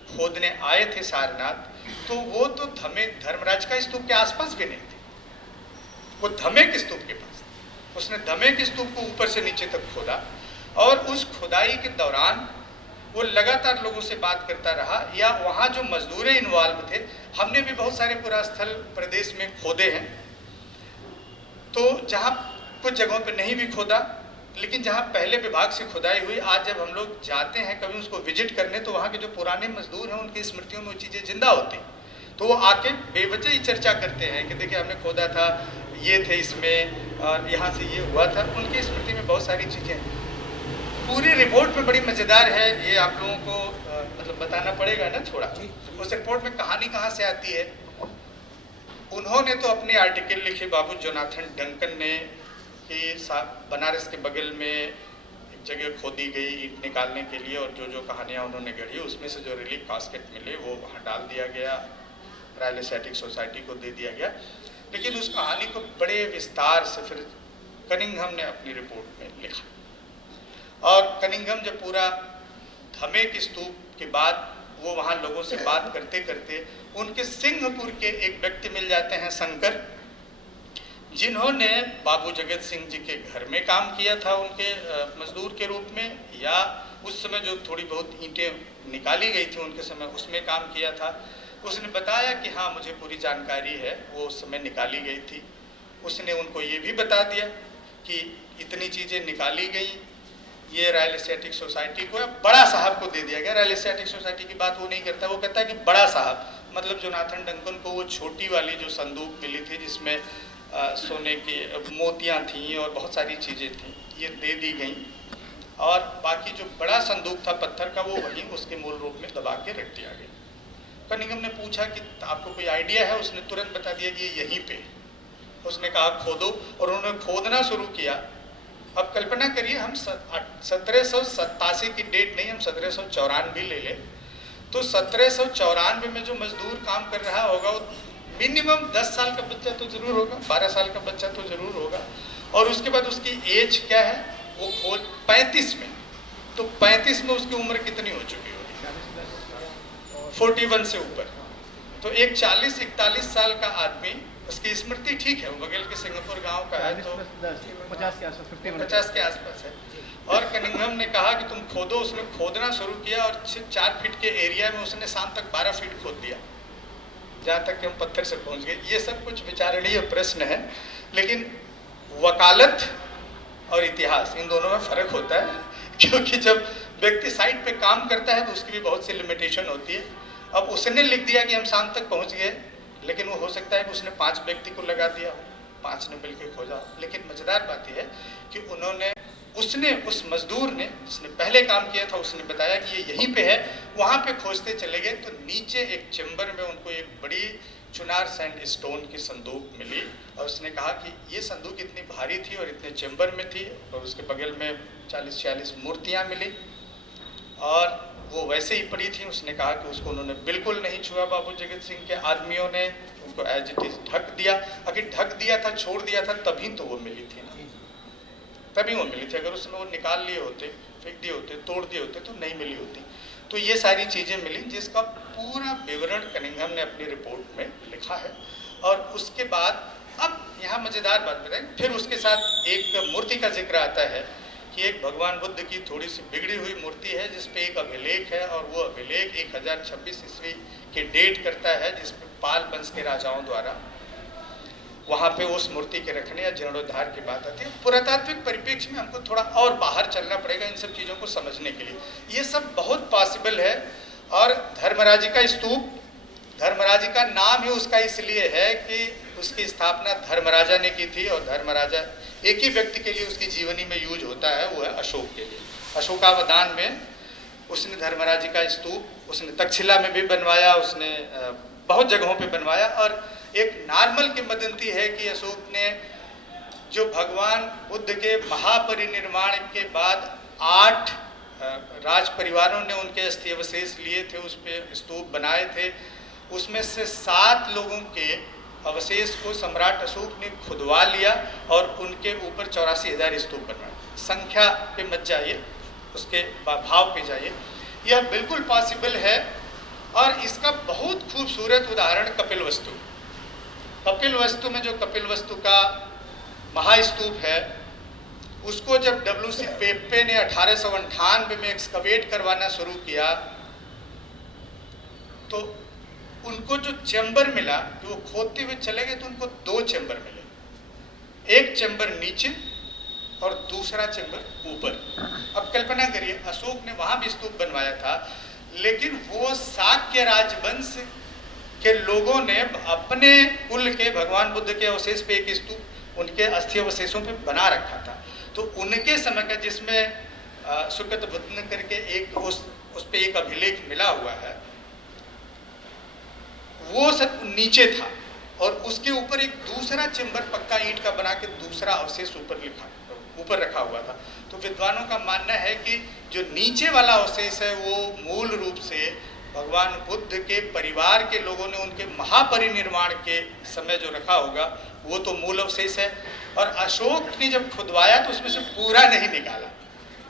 खोदने आए थे सारनाथ, तो वो तो धर्मराज का स्तूप के आसपास भी नहीं थे, वो धमेक स्तूप के पास। उसने धमेक स्तूप को ऊपर से नीचे तक खोदा और उस खुदाई के दौरान वो लगातार लोगों से बात करता रहा, या वहाँ जो मजदूर इन्वॉल्व थे, हमने भी बहुत सारे पुरास्थल प्रदेश में खोदे हैं, तो जहाँ कुछ जगहों पे नहीं भी खोदा, लेकिन जहाँ पहले विभाग से खुदाई हुई, आज जब हम लोग जाते हैं कभी उसको विजिट करने, तो वहाँ के जो पुराने मजदूर हैं उनकी स्मृतियों में वो चीज़ें जिंदा होती हैं। तो वो आके बेवजह ही चर्चा करते हैं कि देखिए हमने खोदा था, ये थे इसमें और यहाँ से ये हुआ था। उनकी स्मृति में बहुत सारी चीज़ें हैं। पूरी रिपोर्ट में बड़ी मज़ेदार है, ये आप लोगों को मतलब बताना पड़ेगा ना थोड़ा। उस रिपोर्ट में कहानी कहाँ से आती है? उन्होंने तो अपने आर्टिकल लिखे बाबू जोनाथन डंकन ने कि बनारस के बगल में एक जगह खोदी गई ईंट निकालने के लिए, और जो जो कहानियाँ उन्होंने गढ़ी उसमें से जो रिलीफ कास्केट मिले वो वहाँ डाल दिया गया, रॉयल एशियाटिक सोसाइटी को दे दिया गया। लेकिन उस कहानी को बड़े विस्तार से फिर कनिंघम ने अपनी रिपोर्ट में लिखा, और कनिंघम जब पूरा धमेक स्तूप के बाद वो वहाँ लोगों से बात करते करते उनके सिंहपुर के एक व्यक्ति मिल जाते हैं, शंकर, जिन्होंने बाबू जगत सिंह जी के घर में काम किया था उनके मजदूर के रूप में, या उस समय जो थोड़ी बहुत ईंटें निकाली गई थी उनके समय उसमें काम किया था, उसने बताया कि हाँ मुझे पूरी जानकारी है, वो उस समय निकाली गई थी। उसने उनको ये भी बता दिया कि इतनी चीज़ें निकाली गई, ये रॉयल एस्थेटिक सोसाइटी को, बड़ा साहब को दे दिया गया। रॉयल एस्थेटिक सोसाइटी की बात वो नहीं करता, वो कहता है कि बड़ा साहब, मतलब जोनाथन डंकन को वो छोटी वाली जो संदूक मिली थी जिसमें सोने की मोतियां थीं और बहुत सारी चीज़ें थीं, ये दे दी गई, और बाकी जो बड़ा संदूक था पत्थर का वो वहीं उसके मूल रूप में दबा के रख दिया गया। कनिंघम ने पूछा कि आपको कोई आइडिया है? उसने तुरंत बता दिया कि ये यहीं पे। उसने कहा खोदो, और उन्होंने खोदना शुरू किया। अब कल्पना करिए, हम 1787 की डेट नहीं, हम 1794 ले लें, तो 1794 में जो मजदूर काम कर रहा होगा वो मिनिमम 10 साल का बच्चा तो जरूर होगा, 12 साल का बच्चा तो जरूर होगा, और उसके बाद उसकी एज क्या है, वो खोज 35 में, तो 35 में उसकी उम्र कितनी हो चुकी होगी? 41 से ऊपर। तो एक 40-41 साल का आदमी, उसकी स्मृति ठीक है, वो बगल के सिंगापुर गांव का है, तो 50 के आसपास है। और कनिंघम ने कहा कि तुम खोदो, उसने खोदना शुरू किया, और 4 फीट के एरिया में उसने शाम तक 12 फीट खोद दिया, जहाँ तक कि हम पत्थर से पहुँच गए। ये सब कुछ विचारणीय प्रश्न है, लेकिन वकालत और इतिहास, इन दोनों में फ़र्क होता है, क्योंकि जब व्यक्ति साइट पे काम करता है तो उसकी भी बहुत सी लिमिटेशन होती है। अब उसने लिख दिया कि हम शाम तक पहुँच गए, लेकिन वो हो सकता है कि उसने 5 व्यक्ति को लगा दिया, 5 ने मिलकर खोजा। लेकिन मज़ेदार बात यह है कि उसने उस मजदूर ने जिसने पहले काम किया था, उसने बताया कि ये यहीं पे है। वहाँ पे खोजते चले गए तो नीचे एक चेम्बर में उनको एक बड़ी चुनार सैंड स्टोन की संदूक मिली, और उसने कहा कि ये संदूक इतनी भारी थी और इतने चेम्बर में थी, और उसके बगल में 40-46 मूर्तियाँ मिली, और वो वैसे ही पड़ी थी। उसने कहा कि उसको उन्होंने बिल्कुल नहीं छुआ, बाबू जगत सिंह के आदमियों ने उनको एज इट इज ढक दिया। अगर ढक दिया था, छोड़ दिया था, तभी तो वो मिली थी ना, तभी वो मिली थी। अगर उसमें वो निकाल लिए होते, फेंक दिए होते, तोड़ दिए होते, तो नहीं मिली होती। तो ये सारी चीज़ें मिली, जिसका पूरा विवरण कनिंघम ने अपनी रिपोर्ट में लिखा है। और उसके बाद अब यहाँ मज़ेदार बात बताएं, फिर उसके साथ एक मूर्ति का जिक्र आता है कि एक भगवान बुद्ध की थोड़ी सी बिगड़ी हुई मूर्ति है, जिस पे एक अभिलेख है, और वो अभिलेख 1026 ईस्वी की डेट करता है, जिसमें पाल वंश के राजाओं द्वारा वहाँ पे उस मूर्ति के रखने या जीर्णोद्धार की बात आती है। पुरातात्विक परिप्रेक्ष्य में हमको थोड़ा और बाहर चलना पड़ेगा इन सब चीज़ों को समझने के लिए। ये सब बहुत पॉसिबल है। और धर्मराजी का स्तूप, धर्मराजी का नाम ही उसका इसलिए है कि उसकी स्थापना धर्मराजा ने की थी, और धर्मराजा एक ही व्यक्ति के लिए उसकी जीवनी में यूज होता है, वो है अशोक के लिए। अशोकावदान में उसने धर्मराजी का स्तूप उसने तक्षशिला में भी बनवाया, उसने बहुत जगहों पे बनवाया। और एक नॉर्मल किंवदंती है कि अशोक ने जो भगवान बुद्ध के महापरिनिर्वाण के बाद 8 राज परिवारों ने उनके अस्थि अवशेष लिए थे, उस पर स्तूप बनाए थे। उसमें से 7 लोगों के अवशेष को सम्राट अशोक ने खुदवा लिया और उनके ऊपर 84,000 स्तूप बनवाए। संख्या पे मत जाइए, उसके भाव पे जाइए। यह बिल्कुल पॉसिबल है। और इसका बहुत खूबसूरत उदाहरण कपिलवस्तु। कपिलवस्तु में जो कपिलवस्तु का महास्तूप है, उसको जब W.C. पेप्पे ने 1898 में एक्सकवेट करवाना शुरू किया, तो उनको जो चैम्बर मिला, जो खोदते हुए चले गए, तो उनको 2 चैम्बर मिले, एक चैम्बर नीचे और दूसरा चैम्बर ऊपर। अब कल्पना करिए, अशोक ने वहां भी स्तूप बनवाया था, लेकिन वो शाक्य राजवंश के लोगों ने अपने कुल के भगवान बुद्ध के अवशेष पे एक स्तूप उनके अस्थि अवशेषों पे बना रखा था। तो उनके समय का, जिसमें सुकत बुद्ध करके एक उस पे एक अभिलेख मिला हुआ है, वो सब नीचे था, और उसके ऊपर एक दूसरा चेम्बर पक्का ईंट का बना के दूसरा अवशेष ऊपर रखा हुआ था। तो विद्वानों का मानना है कि जो नीचे वाला अवशेष है वो मूल रूप से भगवान बुद्ध के परिवार के लोगों ने उनके महापरिनिर्वाण के समय जो रखा होगा, वो तो मूल अवशेष है। और अशोक ने जब खुदवाया तो उसमें से पूरा नहीं निकाला,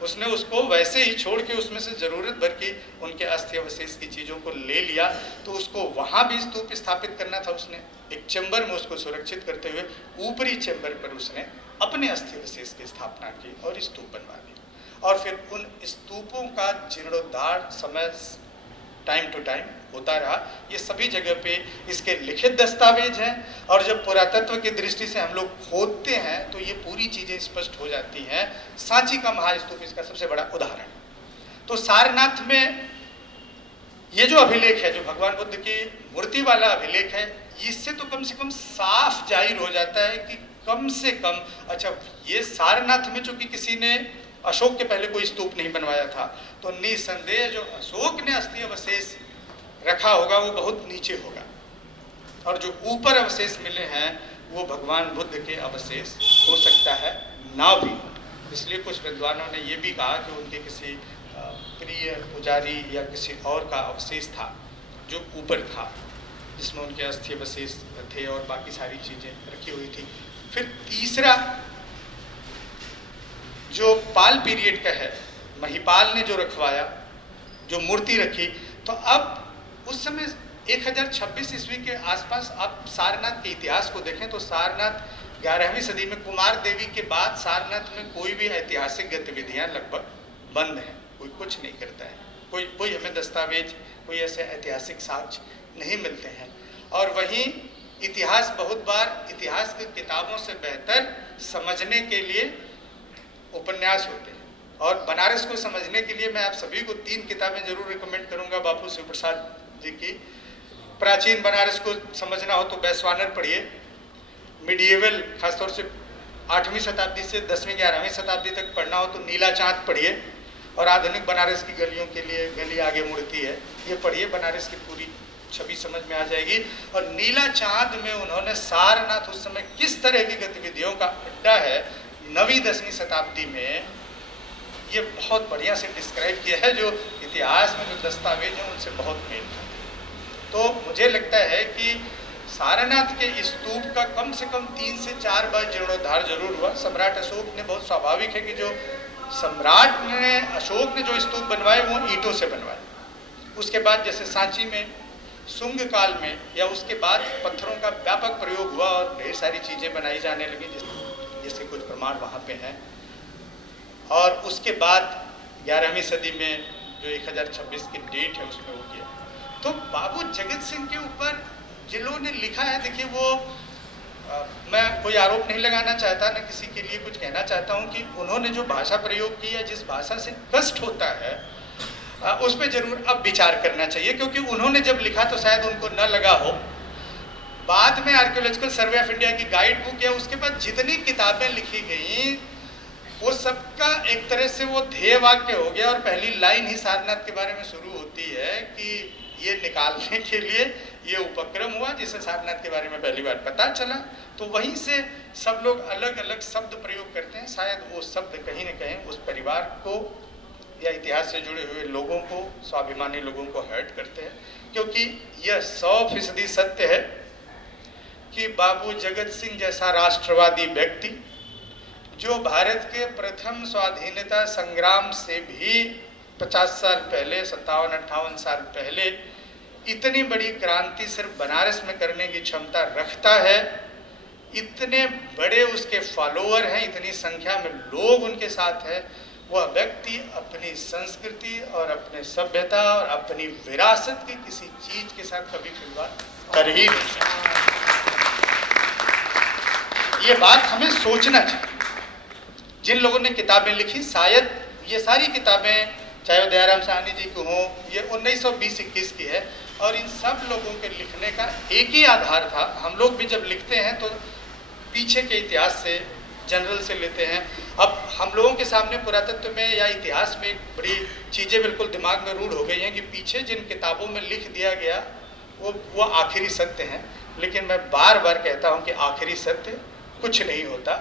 उसने उसको वैसे ही छोड़ के उसमें से ज़रूरत भर की उनके अस्थि अवशेष की चीज़ों को ले लिया। तो उसको वहाँ भी स्तूप स्थापित करना था उसने, एक चैम्बर में उसको सुरक्षित करते हुए ऊपरी चैम्बर पर उसने अपने अस्थि अवशेष की स्थापना की और स्तूप बनवा दी। और फिर उन स्तूपों का जीर्णोद्धार समय टाइम टू टाइम होता रहा। ये सभी जगह पे इसके लिखित दस्तावेज हैं और जब पुरातत्व की दृष्टि से हम लोग खोदते हैं तो ये पूरी चीज़ें स्पष्ट हो जाती हैं। सांची का महास्तूप इसका सबसे बड़ा उदाहरण। तो सारनाथ में ये जो अभिलेख है, जो भगवान बुद्ध की मूर्ति वाला अभिलेख है, इससे तो कम से कम साफ जाहिर हो जाता है कि कम से कम, अच्छा ये सारनाथ में चूंकि किसी ने अशोक के पहले कोई स्तूप नहीं बनवाया था, तो निसंदेह जो अशोक ने अस्थि अवशेष रखा होगा वो बहुत नीचे होगा, और जो ऊपर अवशेष मिले हैं वो भगवान बुद्ध के अवशेष हो सकता है ना भी। इसलिए कुछ विद्वानों ने ये भी कहा कि उनके किसी प्रिय पुजारी या किसी और का अवशेष था जो ऊपर था, जिसमें उनके अस्थि अवशेष थे और बाकी सारी चीज़ें रखी हुई थी। फिर तीसरा जो पाल पीरियड का है, महिपाल ने जो रखवाया, जो मूर्ति रखी, तो अब उस समय 1026 ईस्वी के आसपास आप सारनाथ के इतिहास को देखें तो सारनाथ 11वीं सदी में कुमार देवी के बाद सारनाथ में कोई भी ऐतिहासिक गतिविधियां लगभग बंद हैं, कोई कुछ नहीं करता है, कोई हमें दस्तावेज, कोई ऐसे ऐतिहासिक साक्ष्य नहीं मिलते हैं। और वहीं इतिहास बहुत बार इतिहास की किताबों से बेहतर समझने के लिए उपन्यास होते हैं, और बनारस को समझने के लिए मैं आप सभी को 3 किताबें जरूर रिकमेंड करूंगा बापू शिव प्रसाद जी की। प्राचीन बनारस को समझना हो तो बैसवानर पढ़िए, मिडिएवल खासतौर से 8वीं शताब्दी से 10वीं 11वीं शताब्दी तक पढ़ना हो तो नीला चाँद पढ़िए, और आधुनिक बनारस की गलियों के लिए गली आगे मुड़ती है, ये पढ़िए, बनारस की पूरी छवि समझ में आ जाएगी। और नीला चाँद में उन्होंने सारनाथ उस समय किस तरह की गतिविधियों का अड्डा है 9वीं 10वीं शताब्दी में, ये बहुत बढ़िया से डिस्क्राइब किया है, जो इतिहास में जो दस्तावेज हैं उनसे बहुत मेल खाते हैं। तो मुझे लगता है कि सारनाथ के स्तूप का कम से कम 3 से 4 बार जीर्णोद्धार जरूर हुआ। सम्राट अशोक ने, बहुत स्वाभाविक है कि जो सम्राट ने अशोक ने जो स्तूप बनवाए वो ईंटों से बनवाए, उसके बाद जैसे सांची में शुंग काल में या उसके बाद पत्थरों का व्यापक प्रयोग हुआ और ढेर सारी चीज़ें बनाई जाने लगी, जिसके कुछ प्रमाण वहाँ पे हैं। और उसके बाद 11वीं सदी में जो 1026 की डेट है उसमें हो गया। तो बाबू जगत सिंह के ऊपर जिन्होंने लिखा है, देखिए वो मैं कोई आरोप नहीं लगाना चाहता, न किसी के लिए कुछ कहना चाहता हूँ कि उन्होंने जो भाषा प्रयोग की है, जिस भाषा से कष्ट होता है उस पर जरूर अब विचार करना चाहिए, क्योंकि उन्होंने जब लिखा तो शायद उनको न लगा हो। बाद में आर्कियोलॉजिकल सर्वे ऑफ इंडिया की गाइड बुक या उसके बाद जितनी किताबें लिखी गई वो सबका एक तरह से वो ध्येय वाक्य हो गया, और पहली लाइन ही सारनाथ के बारे में शुरू होती है कि ये निकालने के लिए ये उपक्रम हुआ जिसे सारनाथ के बारे में पहली बार पता चला। तो वहीं से सब लोग अलग अलग शब्द प्रयोग करते हैं, शायद वो शब्द कहीं न कहीं उस परिवार को या इतिहास से जुड़े हुए लोगों को, स्वाभिमानी लोगों को हर्ट करते हैं, क्योंकि यह 100% सत्य है कि बाबू जगत सिंह जैसा राष्ट्रवादी व्यक्ति, जो भारत के प्रथम स्वाधीनता संग्राम से भी 50 साल पहले, 57-58 साल पहले इतनी बड़ी क्रांति सिर्फ बनारस में करने की क्षमता रखता है, इतने बड़े उसके फॉलोअर हैं, इतनी संख्या में लोग उनके साथ हैं, वह व्यक्ति अपनी संस्कृति और अपने सभ्यता और अपनी विरासत की किसी चीज के साथ कभी खिलवाड़ कर ही नहीं सकता। ये बात हमें सोचना चाहिए। जिन लोगों ने किताबें लिखी, शायद ये सारी किताबें चाहे वो दयाराम साहनी जी की हों, ये 1920-21 की है, और इन सब लोगों के लिखने का एक ही आधार था। हम लोग भी जब लिखते हैं तो पीछे के इतिहास से, जनरल से लेते हैं। अब हम लोगों के सामने पुरातत्व में या इतिहास में एक बड़ी चीज़ें बिल्कुल दिमाग में रूढ़ हो गई हैं कि पीछे जिन किताबों में लिख दिया गया वो आखिरी सत्य हैं। लेकिन मैं बार बार कहता हूं कि आखिरी सत्य कुछ नहीं होता,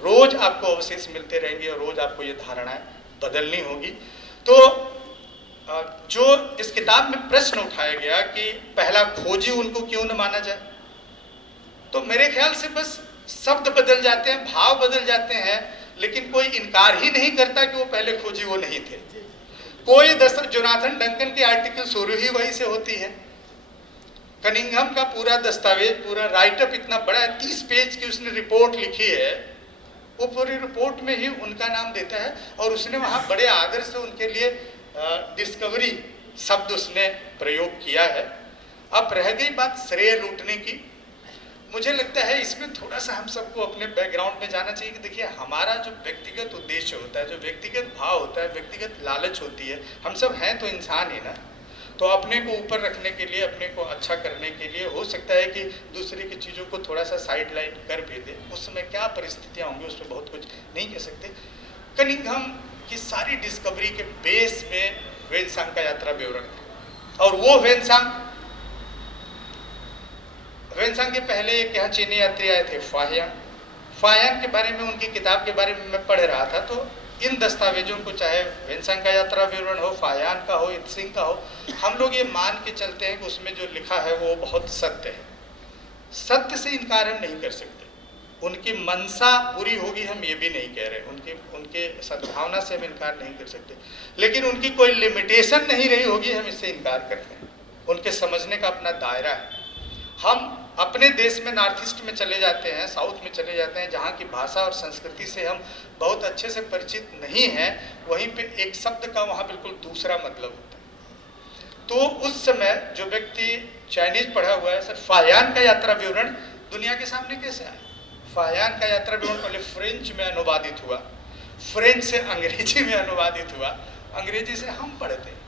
रोज आपको अवशेष मिलते रहेंगे और रोज आपको ये धारणाएं बदलनी होगी। तो जो इस किताब में प्रश्न उठाया गया कि पहला खोजी उनको क्यों न माना जाए, तो मेरे ख्याल से बस शब्द बदल जाते हैं, भाव बदल जाते हैं, लेकिन कोई इनकार ही नहीं करता कि वो पहले खोजी वो नहीं थे। कोई जोनाथन डंकन की आर्टिकल शुरू ही वहीं से होती है। कनिंघम का पूरा दस्तावेज, पूरा राइटअप इतना बड़ा है, 30 पेज की उसने रिपोर्ट लिखी है, वो पूरी रिपोर्ट में ही उनका नाम देता है और उसने वहाँ बड़े आदर से उनके लिए डिस्कवरी शब्द उसने प्रयोग किया है। अब रह गई बात श्रेय लूटने की, मुझे लगता है इसमें थोड़ा सा हम सबको अपने बैकग्राउंड में जाना चाहिए कि देखिए हमारा जो व्यक्तिगत उद्देश्य होता है, जो व्यक्तिगत भाव होता है, व्यक्तिगत लालच होती है, हम सब हैं तो इंसान ही ना, तो अपने को ऊपर रखने के लिए, अपने को अच्छा करने के लिए हो सकता है कि दूसरे की चीज़ों को थोड़ा सा साइड लाइन कर भी दे। उस समय क्या परिस्थितियाँ होंगी उसमें बहुत कुछ नहीं कह सकते। कनिंघम की सारी डिस्कवरी के बेस में वेनसांग का यात्रा विवरण था और वो वेनसांग के पहले एक यहाँ चीनी यात्री आए थे फायान के बारे में, उनकी किताब के बारे में मैं पढ़ रहा था। तो इन दस्तावेजों को, चाहे वेनसांग का यात्रा विवरण हो, फायान का हो, इत्सिंग का हो, हम लोग ये मान के चलते हैं कि उसमें जो लिखा है वो बहुत सत्य है। सत्य से इनकार हम नहीं कर सकते। उनकी मनसा पूरी होगी हम ये भी नहीं कह रहे, उनके सद्भावना से हम इनकार नहीं कर सकते, लेकिन उनकी कोई लिमिटेशन नहीं रही होगी हम इससे इनकार करते हैं। उनके समझने का अपना दायरा है। हम अपने देश में नॉर्थ ईस्ट में चले जाते हैं, साउथ में चले जाते हैं, जहाँ की भाषा और संस्कृति से हम बहुत अच्छे से परिचित नहीं हैं, वहीं पे एक शब्द का वहाँ बिल्कुल दूसरा मतलब होता है। तो उस समय जो व्यक्ति चाइनीज पढ़ा हुआ है, सर फायान का यात्रा विवरण दुनिया के सामने कैसे आया? फायान का यात्रा विवरण पहले फ्रेंच में अनुवादित हुआ, फ्रेंच से अंग्रेजी में अनुवादित हुआ, अंग्रेजी से हम पढ़ते हैं।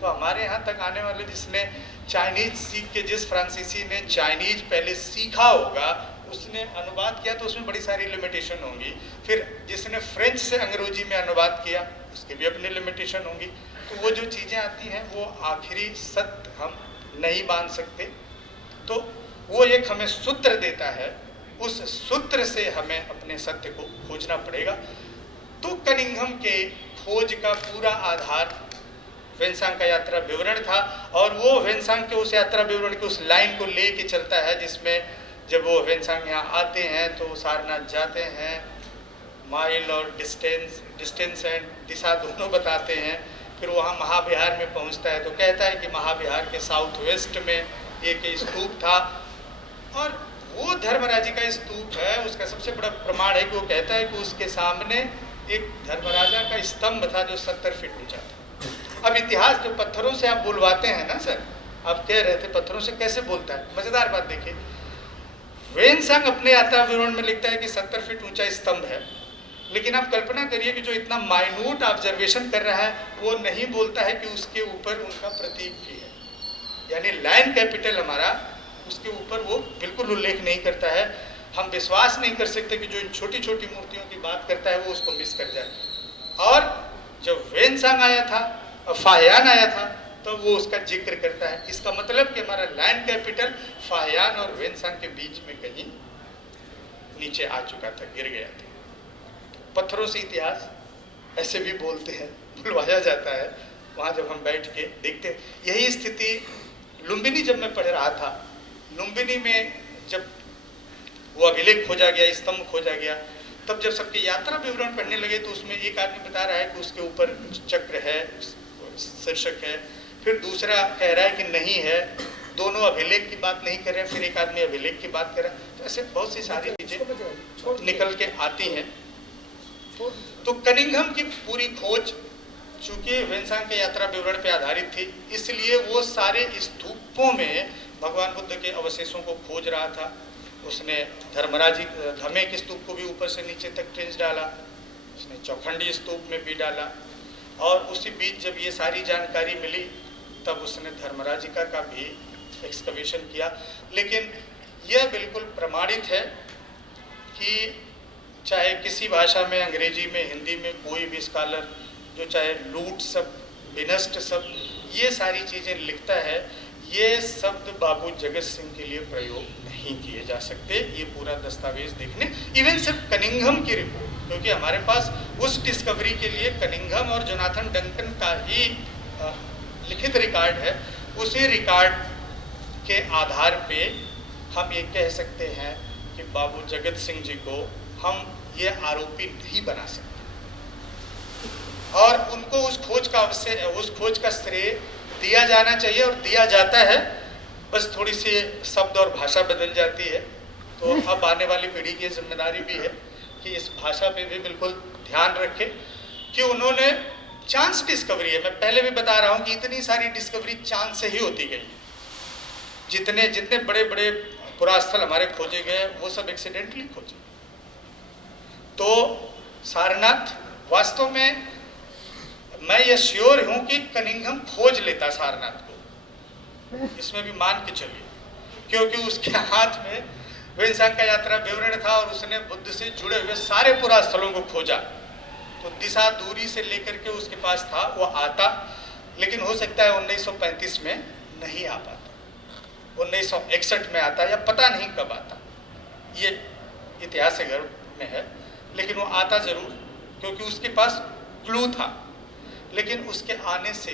तो हमारे यहाँ तक आने वाले जिसने चाइनीज सीख के, जिस फ्रांसीसी ने चाइनीज पहले सीखा होगा उसने अनुवाद किया तो उसमें बड़ी सारी लिमिटेशन होंगी। फिर जिसने फ्रेंच से अंग्रेजी में अनुवाद किया उसके भी अपनी लिमिटेशन होंगी। तो वो जो चीज़ें आती हैं वो आखिरी सत्य हम नहीं मान सकते। तो वो एक हमें सूत्र देता है, उस सूत्र से हमें अपने सत्य को खोजना पड़ेगा। तो कनिंघम के खोज का पूरा आधार वेनसांग का यात्रा विवरण था और वो वेनसांग के उस यात्रा विवरण के उस लाइन को लेके चलता है जिसमें जब वो वेनसांग यहाँ आते हैं तो सारनाथ जाते हैं, माइल और डिस्टेंस एंड दिशा दोनों बताते हैं। फिर वहाँ महाविहार में पहुँचता है तो कहता है कि महाविहार के साउथ वेस्ट में एक स्तूप था और वो धर्मराजी का स्तूप है। उसका सबसे बड़ा प्रमाण है कि वो कहता है कि उसके सामने एक धर्मराजा का स्तंभ था जो 70 फीट ऊंचा था। अब इतिहास जो पत्थरों से आप बुलवाते हैं ना सर, आप कह रहे थे पत्थरों से कैसे बोलता है, मजेदार बात देखिए। वेनसांग अपने यात्रा विवरण में लिखता है कि 70 फीट ऊंचा स्तंभ है, लेकिन आप कल्पना करिए कि जो इतना माइन्यूट ऑब्जर्वेशन कर रहा है वो नहीं बोलता है कि उसके ऊपर उनका प्रतीक भी है, यानी लाइन कैपिटल हमारा, उसके ऊपर वो बिल्कुल उल्लेख नहीं करता है। हम विश्वास नहीं कर सकते कि जो इन छोटी छोटी मूर्तियों की बात करता है वो उसको मिस कर जाए। और जब वेनसांग आया था, फायान आया था, तो वो उसका जिक्र करता है। इसका मतलब कि हमारा लाइन कैपिटल फायान और वेनसांग के बीच में कहीं नीचे आ चुका था, गिर गया था। पत्थरों से इतिहास ऐसे भी बोलते हैं, बुलवाया जाता है। वहाँ जब हम बैठ के देखते हैं, यही स्थिति लुम्बिनी जब मैं पढ़ रहा था, लुम्बिनी में जब वो अभिलेख खोजा गया, स्तंभ खोजा गया, तब जब सबके यात्रा विवरण पढ़ने लगे तो उसमें एक आदमी बता रहा है कि उसके ऊपर चक्र है, शीर्षक है, फिर दूसरा कह रहा है कि नहीं है, दोनों अभिलेख की बात नहीं कर रहे हैं, फिर एक आदमी अभिलेख की बात कर रहा है। तो ऐसे बहुत सी सारी चीजें निकल के आती हैं। तो कनिंघम की पूरी खोज चूंकि वेनसांग के यात्रा विवरण पे आधारित थी, इसलिए वो सारे स्तूपों में भगवान बुद्ध के अवशेषों को खोज रहा था। उसने धर्मराजी धमे के स्तूप को भी ऊपर से नीचे तक ट्रेंच डाला, उसने चौखंडी स्तूप में भी डाला, और उसी बीच जब ये सारी जानकारी मिली तब उसने धर्मराजिका का भी एक्सकवेशन किया। लेकिन यह बिल्कुल प्रमाणित है कि चाहे किसी भाषा में, अंग्रेजी में, हिंदी में, कोई भी स्कॉलर जो चाहे लूट शब्द, विनष्ट शब्द, ये सारी चीज़ें लिखता है, ये शब्द बाबू जगत सिंह के लिए प्रयोग नहीं किए जा सकते। ये पूरा दस्तावेज देखने, इवन सिर्फ कनिंघम की रिपोर्ट, क्योंकि हमारे पास उस डिस्कवरी के लिए कनिंघम और जोनाथन डंकन का ही लिखित रिकॉर्ड है। उसी रिकॉर्ड के आधार पे हम ये कह सकते हैं कि बाबू जगत सिंह जी को हम ये आरोपी नहीं बना सकते, और उनको उस खोज का श्रेय दिया जाना चाहिए और दिया जाता है। बस थोड़ी सी शब्द और भाषा बदल जाती है, तो अब आने वाली पीढ़ी की जिम्मेदारी भी है कि इस भाषा पे भी बिल्कुल ध्यान रखें कि उन्होंने चांस डिस्कवरी है। मैं पहले भी बता रहा हूँ कि इतनी सारी डिस्कवरी चांस से ही होती गई है। जितने बड़े बड़े पुरास्थल हमारे खोजे गए वो सब एक्सीडेंटली खोजे। तो सारनाथ वास्तव में मैं ये श्योर हूं कि कनिंघम खोज लेता सारनाथ को, इसमें भी मान के चलिए, क्योंकि उसके हाथ में वेंसांग का यात्रा विवरण था और उसने बुद्ध से जुड़े हुए सारे पुरास्थलों को खोजा। तो दिशा दूरी से लेकर के उसके पास था, वो आता, लेकिन हो सकता है 1935 में नहीं आ पाता, 1961 में आता या पता नहीं कब आता, ये इतिहास से गर्भ में है, लेकिन वो आता जरूर, क्योंकि उसके पास क्लू था। लेकिन उसके आने से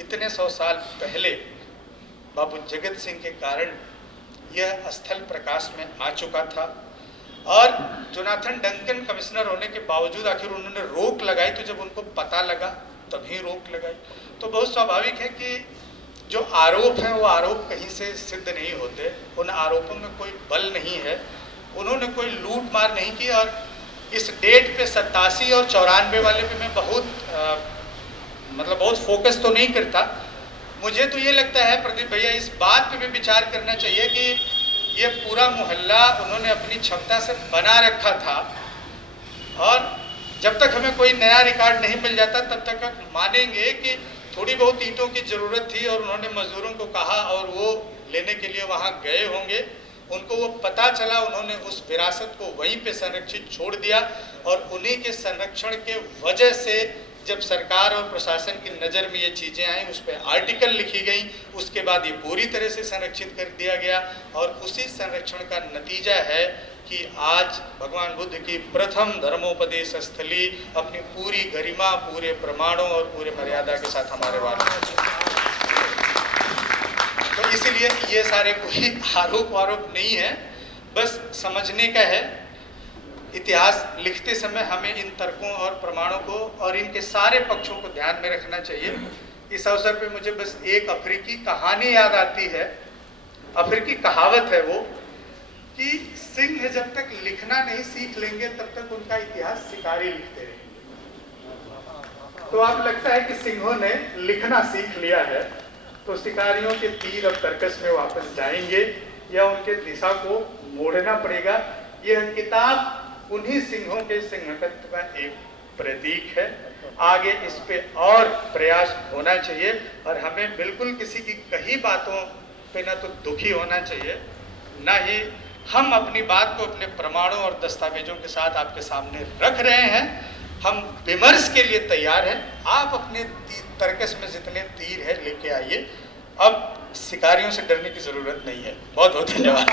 इतने 100 साल पहले बाबू जगत सिंह के कारण यह स्थल प्रकाश में आ चुका था, और जोनाथन डंकन कमिश्नर होने के बावजूद आखिर उन्होंने रोक लगाई। तो जब उनको पता लगा तभी रोक लगाई। तो बहुत स्वाभाविक है कि जो आरोप है वो आरोप कहीं से सिद्ध नहीं होते, उन आरोपों में कोई बल नहीं है, उन्होंने कोई लूट मार नहीं की। और इस डेट पे 87 और 94 वाले पे मैं बहुत फोकस तो नहीं करता। मुझे तो ये लगता है प्रदीप भैया, इस बात पे भी विचार करना चाहिए कि ये पूरा मोहल्ला उन्होंने अपनी क्षमता से बना रखा था, और जब तक हमें कोई नया रिकॉर्ड नहीं मिल जाता तब तक हम मानेंगे कि थोड़ी बहुत ईंटों की ज़रूरत थी और उन्होंने मजदूरों को कहा और वो लेने के लिए वहाँ गए होंगे। उनको वो पता चला, उन्होंने उस विरासत को वहीं पे संरक्षित छोड़ दिया, और उन्हीं के संरक्षण के वजह से जब सरकार और प्रशासन की नज़र में ये चीज़ें आई, उस पर आर्टिकल लिखी गई, उसके बाद ये पूरी तरह से संरक्षित कर दिया गया। और उसी संरक्षण का नतीजा है कि आज भगवान बुद्ध की प्रथम धर्मोपदेश स्थली अपनी पूरी गरिमा, पूरे प्रमाणों और पूरे मर्यादा के साथ हमारे वाले। तो इसीलिए ये सारे कोई आरोप नहीं है, बस समझने का है। इतिहास लिखते समय हमें इन तर्कों और प्रमाणों को और इनके सारे पक्षों को ध्यान में रखना चाहिए। इस अवसर पे मुझे बस एक अफ्रीकी कहानी याद आती है। अफ्रीकी कहावत है वो कि सिंह जब तक लिखना नहीं सीख लेंगे तब तक उनका इतिहास शिकारी लिखते रहेंगे। तो अब लगता है कि सिंहों ने लिखना सीख लिया है, तो शिकारियों के तीर अब तर्कस में वापस जाएंगे या उनके दिशा को मोड़ना पड़ेगा। यह किताब उन्हीं सिंहों के सिंहकत्व का एक प्रतीक है। आगे इस पे और प्रयास होना चाहिए, और हमें बिल्कुल किसी की कही बातों पे ना तो दुखी होना चाहिए, ना ही हम अपनी बात को अपने प्रमाणों और दस्तावेजों के साथ आपके सामने रख रहे हैं। हम विमर्श के लिए तैयार हैं। आप अपने तर्कस में जितने तीर है लेके आइए। अब शिकारियों से डरने की जरूरत नहीं है। बहुत बहुत धन्यवाद।